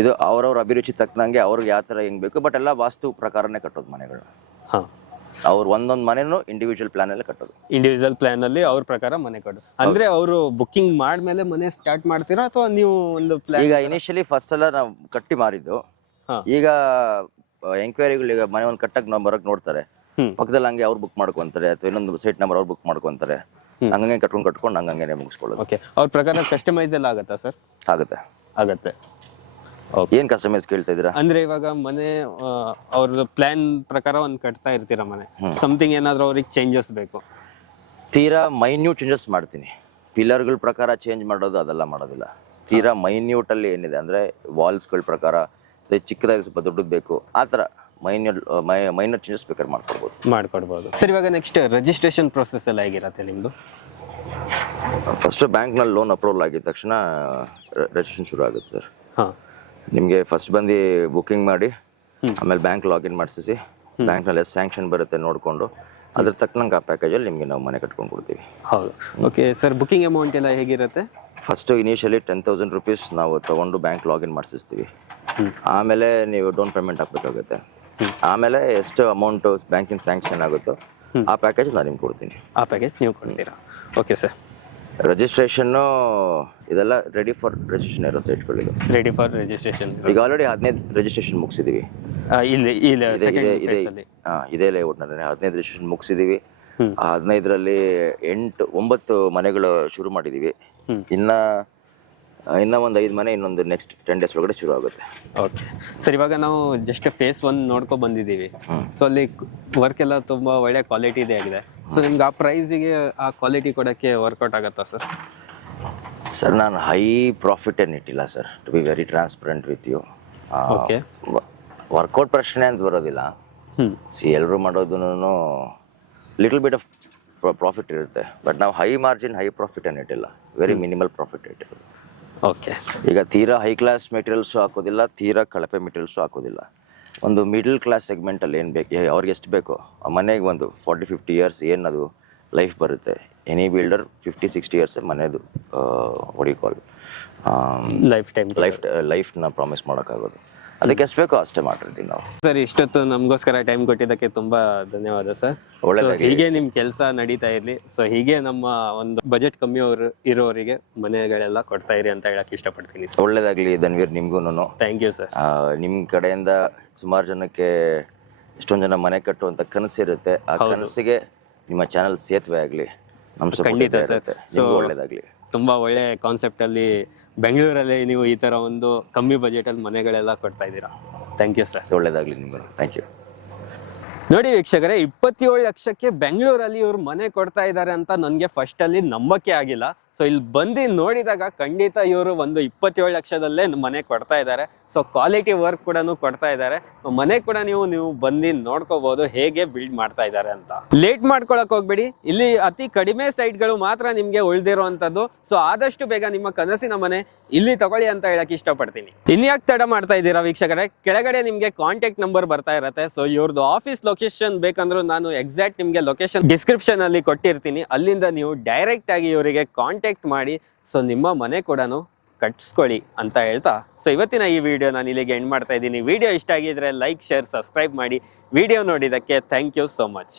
ಇದು ಅವ್ರವ್ರ ಅಭಿರುಚಿ ತಕ್ಕನಂಗೆ ಅವ್ರಿಗೆ ಯಾವ ಥರ ಹೆಂಗ್ ಬೇಕು, ಬಟ್ ಎಲ್ಲ ವಾಸ್ತು ಪ್ರಕಾರನೇ ಕಟ್ಟೋದು ಮನೆಗಳು. ಅವ್ರು ಒಂದೊಂದು ಮನೆನೂ ಇಂಡಿವಿಜುವಲ್ ಪ್ಲಾನ್ ಅಲ್ಲೇ ಕಟ್ಟೋದು. ಇಂಡಿವಿಜುವಲ್ ಪ್ಲಾನ್ ಅಲ್ಲಿ ಅವ್ರ ಪ್ರಕಾರ ಮನೆ ಕಟ್ಟೋದು. ಅಂದ್ರೆ ಅವರು ಬುಕಿಂಗ್ ಮಾಡ್ಮೇಲೆ ಮನೆ ಸ್ಟಾರ್ಟ್ ಮಾಡ್ತೀರಾ ಅಥವಾ ನೀವು ಒಂದು ಪ್ಲಾನ್? ಈಗ ಇನಿಷಿಯಲಿ ಫಸ್ಟ್ ಎಲ್ಲ ನಾವು ಕಟ್ಟಿ ಮಾರಿದ್ದು. ಈಗ ಎಂಕ್ವೈರಿಗಳು ಈಗ ಮನೆ ಒಂದು ಕಟ್ಟಕ್ ನಾವು ಬರಕ್ ನೋಡ್ತಾರೆ, ಪಕ್ಕದಲ್ಲಿ ಹಂಗೆ ಅವ್ರು ಬುಕ್ ಮಾಡ್ಕೊಂತಾರೆ ಅಥವಾ ಇನ್ನೊಂದು ಸೈಟ್ ನಂಬರ್ ಅವ್ರು ಬುಕ್ ಮಾಡ್ಕೊಂತಾರೆ. ಹಂಗಂಗೆ ಕಟ್ಕೊಂಡು ಹಂಗಂಗೆ ಮುಗಿಸ್ಕೊಳ್ಳೋದು. ಓಕೆ. ಅವ್ರ ಪ್ರಕಾರ ಕಸ್ಟಮೈಸ್ ಎಲ್ಲ ಆಗುತ್ತಾ ಸರ್? ಆಗುತ್ತೆ. ಏನ್ ಕಸ್ಟಮೈಸ್ ಕೇಳ್ತಾ ಇದೀರಾ? ಅಂದ್ರೆ ಇವಾಗ ಮನೆ ಅವ್ರ ಪ್ಲಾನ್ ಪ್ರಕಾರ ಒಂದ್ ಕಟ್ತಾ ಇರ್ತೀರಾ ಮನೆ, ಸಮಥಿಂಗ್ ಏನಾದ್ರು ಅವ್ರಿಗೆ ಚೇಂಜಸ್ ಬೇಕು? ತೀರಾ ಮೈನ್ಯೂಟ್ ಚೇಂಜಸ್ ಮಾಡ್ತೀನಿ. ಪಿಲ್ಲರ್ಗಳ ಪ್ರಕಾರ ಚೇಂಜ್ ಮಾಡೋದು ಅದೆಲ್ಲ ಮಾಡೋದಿಲ್ಲ. ತೀರಾ ಮೈನ್ಯೂಟ್ ಅಲ್ಲಿ ಏನಿದೆ ಅಂದ್ರೆ ವಾಲ್ಸ್ಗಳ ಪ್ರಕಾರ ಚಿಕ್ಕದಾಗಿ ಸ್ವಲ್ಪ ದೊಡ್ಡದು ಬೇಕು, ಆ ಥರ ಮೈನರ್ ಚೇಂಜಸ್ ಬೇಕಾದ್ರೆ ಮಾಡ್ಕೊಡ್ಬೋದು. ಸರ್ ಇವಾಗ ನೆಕ್ಸ್ಟ್ ರಿಜಿಸ್ಟ್ರೇಷನ್ ಪ್ರೊಸೆಸ್ ಎಲ್ಲ ಹೇಗಿರತ್ತೆ ನಿಮ್ದು? ಫಸ್ಟ್ ಬ್ಯಾಂಕ್ನಲ್ಲಿ ಲೋನ್ ಅಪ್ರೂವಲ್ ಆಗಿದ ತಕ್ಷಣ ರಿಜಿಸ್ಟ್ರೇಷನ್ ಶುರು ಆಗುತ್ತೆ ಸರ್. ನಿಮಗೆ ಫಸ್ಟ್ ಬಂದು ಬುಕಿಂಗ್ ಮಾಡಿ ಆಮೇಲೆ ಬ್ಯಾಂಕ್ ಲಾಗಿನ್ ಮಾಡಿಸಿ ಬ್ಯಾಂಕ್ನಲ್ಲಿ ಎಷ್ಟು ಸ್ಯಾಂಕ್ಷನ್ ಬರುತ್ತೆ ನೋಡಿಕೊಂಡು ಅದ್ರ ತಕ್ಕನಂಗೆ ಆ ಪ್ಯಾಕೇಜಲ್ಲಿ ನಿಮಗೆ ನಾವು ಮನೆ ಕಟ್ಕೊಂಡು ಕೊಡ್ತೀವಿ. ಹೌದು. ಓಕೆ ಸರ್, ಬುಕಿಂಗ್ ಅಮೌಂಟ್ ಎಲ್ಲ ಹೇಗಿರುತ್ತೆ? ಫಸ್ಟು ಇನಿಷಿಯಲಿ 10,000 rupees ನಾವು ತೊಗೊಂಡು ಬ್ಯಾಂಕ್ ಲಾಗಿನ್ ಮಾಡಿಸ್ತೀವಿ. ಆಮೇಲೆ ನೀವು ಡೌನ್ ಪೇಮೆಂಟ್ ಹಾಕಬೇಕಾಗುತ್ತೆ. ಆಮೇಲೆ ಎಷ್ಟು ಅಮೌಂಟ್ ಬ್ಯಾಂಕಿನ ಸ್ಯಾಂಕ್ಷನ್ ಆಗುತ್ತೋ ಆ ಪ್ಯಾಕೇಜ್ ನಾನು ನಿಮ್ಗೆ ಕೊಡ್ತೀನಿ. ಆ ಪ್ಯಾಕೇಜ್ ನೀವು ಕೊಡ್ತೀರಾ? Okay sir. ರಿಜಿಸ್ಟ್ರೇಷನ್ನು ಇದೆಲ್ಲ ರೆಡಿ ಫಾರ್ ರಿಜಿಸ್ಟ್ರೇಷನ್ ಇರೋ ಸೈಟ್ಗಳಿದು. Ready for registration. ಈಗ ಆಲ್ರೆಡಿ 15 ರಿಜಿಸ್ಟ್ರೇಷನ್ ಮುಗಿಸಿದ್ದೀವಿ. ಇದೇ ಲೇಔಟ್ನಲ್ಲಿ 15 ರಿಜಿಸ್ಟ್ರೇಷನ್ ಮುಗಿಸಿದ್ದೀವಿ. 15ರಲ್ಲಿ 9 ಮನೆಗಳು ಶುರು ಮಾಡಿದ್ದೀವಿ. ಇನ್ನ ಒಂದು 5 ಮನೆ ಇನ್ನೊಂದು ನೆಕ್ಸ್ಟ್ 10 days ಒಳಗಡೆ ಶುರು ಆಗುತ್ತೆ. ಓಕೆ ಸರ್, ಇವಾಗ ನಾವು ಜಸ್ಟ್ ಫೇಸ್ 1 ನೋಡ್ಕೊಂಡು ಬಂದಿದ್ದೀವಿ. ಸೊ ಅಲ್ಲಿ ವರ್ಕ್ ಎಲ್ಲ ತುಂಬಾ ಒಳ್ಳೆ ಕ್ವಾಲಿಟಿ ಇದೆ ಆಗಿದೆ. ಸೊ ನಿಮ್ಗೆ ಆ ಪ್ರೈಸಿಗೆ ಆ ಕ್ವಾಲಿಟಿ ಕೊಡೋಕ್ಕೆ ವರ್ಕೌಟ್ ಆಗುತ್ತಾ ಸರ್? ಸರ್ ನಾನು ಹೈ ಪ್ರಾಫಿಟ್ ಏನು ಇಟ್ಟಿಲ್ಲ sir, to be very transparent with you. Okay. Work out ಪ್ರಶ್ನೆ ಅಂತ ಬರೋದಿಲ್ಲ. ಎಲ್ಲರೂ ಮಾಡೋದು ಲಿಟಲ್ ಬಿಟ್ ಆಫ್ ಪ್ರಾಫಿಟ್ ಇರುತ್ತೆ, ಬಟ್ ನಾವು ಹೈ ಮಾರ್ಜಿನ್ ಹೈ ಪ್ರಾಫಿಟ್ ಏನು ಇಟ್ಟಿಲ್ಲ. ವೆರಿ ಮಿನಿಮಲ್ ಪ್ರಾಫಿಟ್ ಇಟ್ಟಿರೋದು. ಓಕೆ. ಈಗ ತೀರಾ ಹೈ ಕ್ಲಾಸ್ ಮೆಟೀರಿಯಲ್ಸು ಹಾಕೋದಿಲ್ಲ, ತೀರಾ ಕಳಪೆ ಮೆಟೀರಿಯಲ್ಸು ಹಾಕೋದಿಲ್ಲ. ಒಂದು ಮಿಡಲ್ ಕ್ಲಾಸ್ ಸೆಗ್ಮೆಂಟಲ್ಲಿ ಏನು ಬೇಕು, ಅವ್ರಿಗೆ ಎಷ್ಟು ಬೇಕೋ ಆ ಮನೆಗೆ ಒಂದು 40-50 years ಏನದು ಲೈಫ್ ಬರುತ್ತೆ. ಎನಿ ಬಿಲ್ಡರ್ 50-60 years ಮನೆಯದು ಕಾಲ್ ಲೈಫ್ನ ಪ್ರಾಮಿಸ್ ಮಾಡೋಕ್ಕಾಗೋದು. ಅದಕ್ಕೆ ಎಷ್ಟು ಬೇಕೋ ಅಷ್ಟೇ ಮಾಡಿರ್ತೀವಿ ನಾವು. ಸರ್ ಇಷ್ಟೊತ್ತು ನಮಗೋಸ್ಕರ ಟೈಮ್ ಕೊಟ್ಟಿದ್ದಕ್ಕೆ ತುಂಬಾ ಧನ್ಯವಾದ ಸರ್. ಹೀಗೆ ನಿಮ್ ಕೆಲಸ ನಡೀತಾ ಇರ್ಲಿ. ಸೊ ಹೀಗೆ ನಮ್ಮ ಒಂದು ಬಜೆಟ್ ಕಮ್ಮಿ ಇರೋರಿಗೆ ಮನೆಗಳೆಲ್ಲ ಕೊಡ್ತಾ ಇರಿ ಅಂತ ಹೇಳಕ್ ಇಷ್ಟಪಡ್ತೀನಿ. ಒಳ್ಳೇದಾಗ್ಲಿ ಧನ್ವೀರ್, ನಿಮ್ಗೂನು ಥ್ಯಾಂಕ್ ಯು ಸರ್. ನಿಮ್ ಕಡೆಯಿಂದ ಸುಮಾರು ಜನಕ್ಕೆ ಎಷ್ಟೊಂದು ಜನ ಮನೆ ಕಟ್ಟುವಂತ ಕನಸಿರುತ್ತೆ. ಆ ಕನಸಿಗೆ ನಿಮ್ಮ ಚಾನಲ್ ಸೇತುವೆ ಆಗ್ಲಿ. ಖಂಡಿತ ಸರ್. ಸೊ ಒಳ್ಳೇದಾಗ್ಲಿ. ತುಂಬಾ ಒಳ್ಳೆ ಕಾನ್ಸೆಪ್ಟ್ ಅಲ್ಲಿ ಬೆಂಗಳೂರಲ್ಲಿ ನೀವು ಈ ತರ ಒಂದು ಕಮ್ಮಿ ಬಜೆಟ್ ಅಲ್ಲಿ ಮನೆಗಳೆಲ್ಲ ಕೊಡ್ತಾ ಇದ್ದೀರಾ. Thank you sir. ಒಳ್ಳೇದಾಗ್ಲಿ ನಿಮ್ಗೆ. Thank you. ನೋಡಿ ವೀಕ್ಷಕರೇ, 27 ಲಕ್ಷಕ್ಕೆ ಬೆಂಗಳೂರಲ್ಲಿ ಇವ್ರು ಮನೆ ಕೊಡ್ತಾ ಇದ್ದಾರೆ ಅಂತ ನನಗೆ ಫಸ್ಟ್ ಅಲ್ಲಿ ನಂಬಕ್ಕೆ ಆಗಿಲ್ಲ. ಸೊ ಇಲ್ಲಿ ಬಂದು ನೋಡಿದಾಗ ಖಂಡಿತ ಇವರು ಒಂದು 27 ಲಕ್ಷದಲ್ಲೇ ಮನೆ ಕೊಡ್ತಾ ಇದ್ದಾರೆ. ಸೊ ಕ್ವಾಲಿಟಿ ವರ್ಕ್ ಕೂಡ ಕೊಡ್ತಾ ಇದ್ದಾರೆ. ಮನೆ ಕೂಡ ನೀವು ಬಂದು ನೋಡ್ಕೋಬಹುದು ಹೇಗೆ ಬಿಲ್ಡ್ ಮಾಡ್ತಾ ಇದ್ದಾರೆ ಅಂತ. ಲೇಟ್ ಮಾಡ್ಕೊಳಕ್ ಹೋಗ್ಬೇಡಿ, ಇಲ್ಲಿ ಅತಿ ಕಡಿಮೆ ಸೈಟ್ಗಳು ಮಾತ್ರ ನಿಮ್ಗೆ ಉಳಿದಿರುವಂತದ್ದು. ಸೊ ಆದಷ್ಟು ಬೇಗ ನಿಮ್ಮ ಕನಸಿನ ಮನೆ ಇಲ್ಲಿ ತಗೊಳ್ಳಿ ಅಂತ ಹೇಳಕ್ ಇಷ್ಟಪಡ್ತೀನಿ. ಇನ್ಯಾಕ್ ತಡ ಮಾಡ್ತಾ ಇದ್ದೀರಾ ವೀಕ್ಷಕರೇ, ಕೆಳಗಡೆ ನಿಮ್ಗೆ ಕಾಂಟ್ಯಾಕ್ಟ್ ನಂಬರ್ ಬರ್ತಾ ಇರತ್ತೆ. ಸೊ ಇವ್ರದ್ದು ಆಫೀಸ್ ಲೊಕೇಶನ್ ಬೇಕಂದ್ರೂ ನಾನು ಎಕ್ಸಾಕ್ಟ್ ನಿಮ್ಗೆ ಲೊಕೇಶನ್ ಡಿಸ್ಕ್ರಿಪ್ಷನ್ ಅಲ್ಲಿ ಕೊಟ್ಟಿರ್ತೀನಿ. ಅಲ್ಲಿಂದ ನೀವು ಡೈರೆಕ್ಟ್ ಆಗಿ ಇವರಿಗೆ ಕಾಂಟ್ಯಾಕ್ಟ್ ಮಾಡಿ ಸೊ ನಿಮ್ಮ ಮನೆ ಕೂಡ ಕಟ್ಸ್ಕೊಳ್ಳಿ ಅಂತ ಹೇಳ್ತಾ, ಸೊ ಇವತ್ತಿನ ಈ ವಿಡಿಯೋ ನಾನು ಇಲ್ಲಿಗೆ ಎಂಡ್ ಮಾಡ್ತಾ ಇದ್ದೀನಿ. ವಿಡಿಯೋ ಇಷ್ಟ ಆಗಿದ್ರೆ ಲೈಕ್, ಶೇರ್, ಸಬ್ಸ್ಕ್ರೈಬ್ ಮಾಡಿ. ವಿಡಿಯೋ ನೋಡಿದ್ದಕ್ಕೆ ಥ್ಯಾಂಕ್ ಯು ಸೋ ಮಚ್.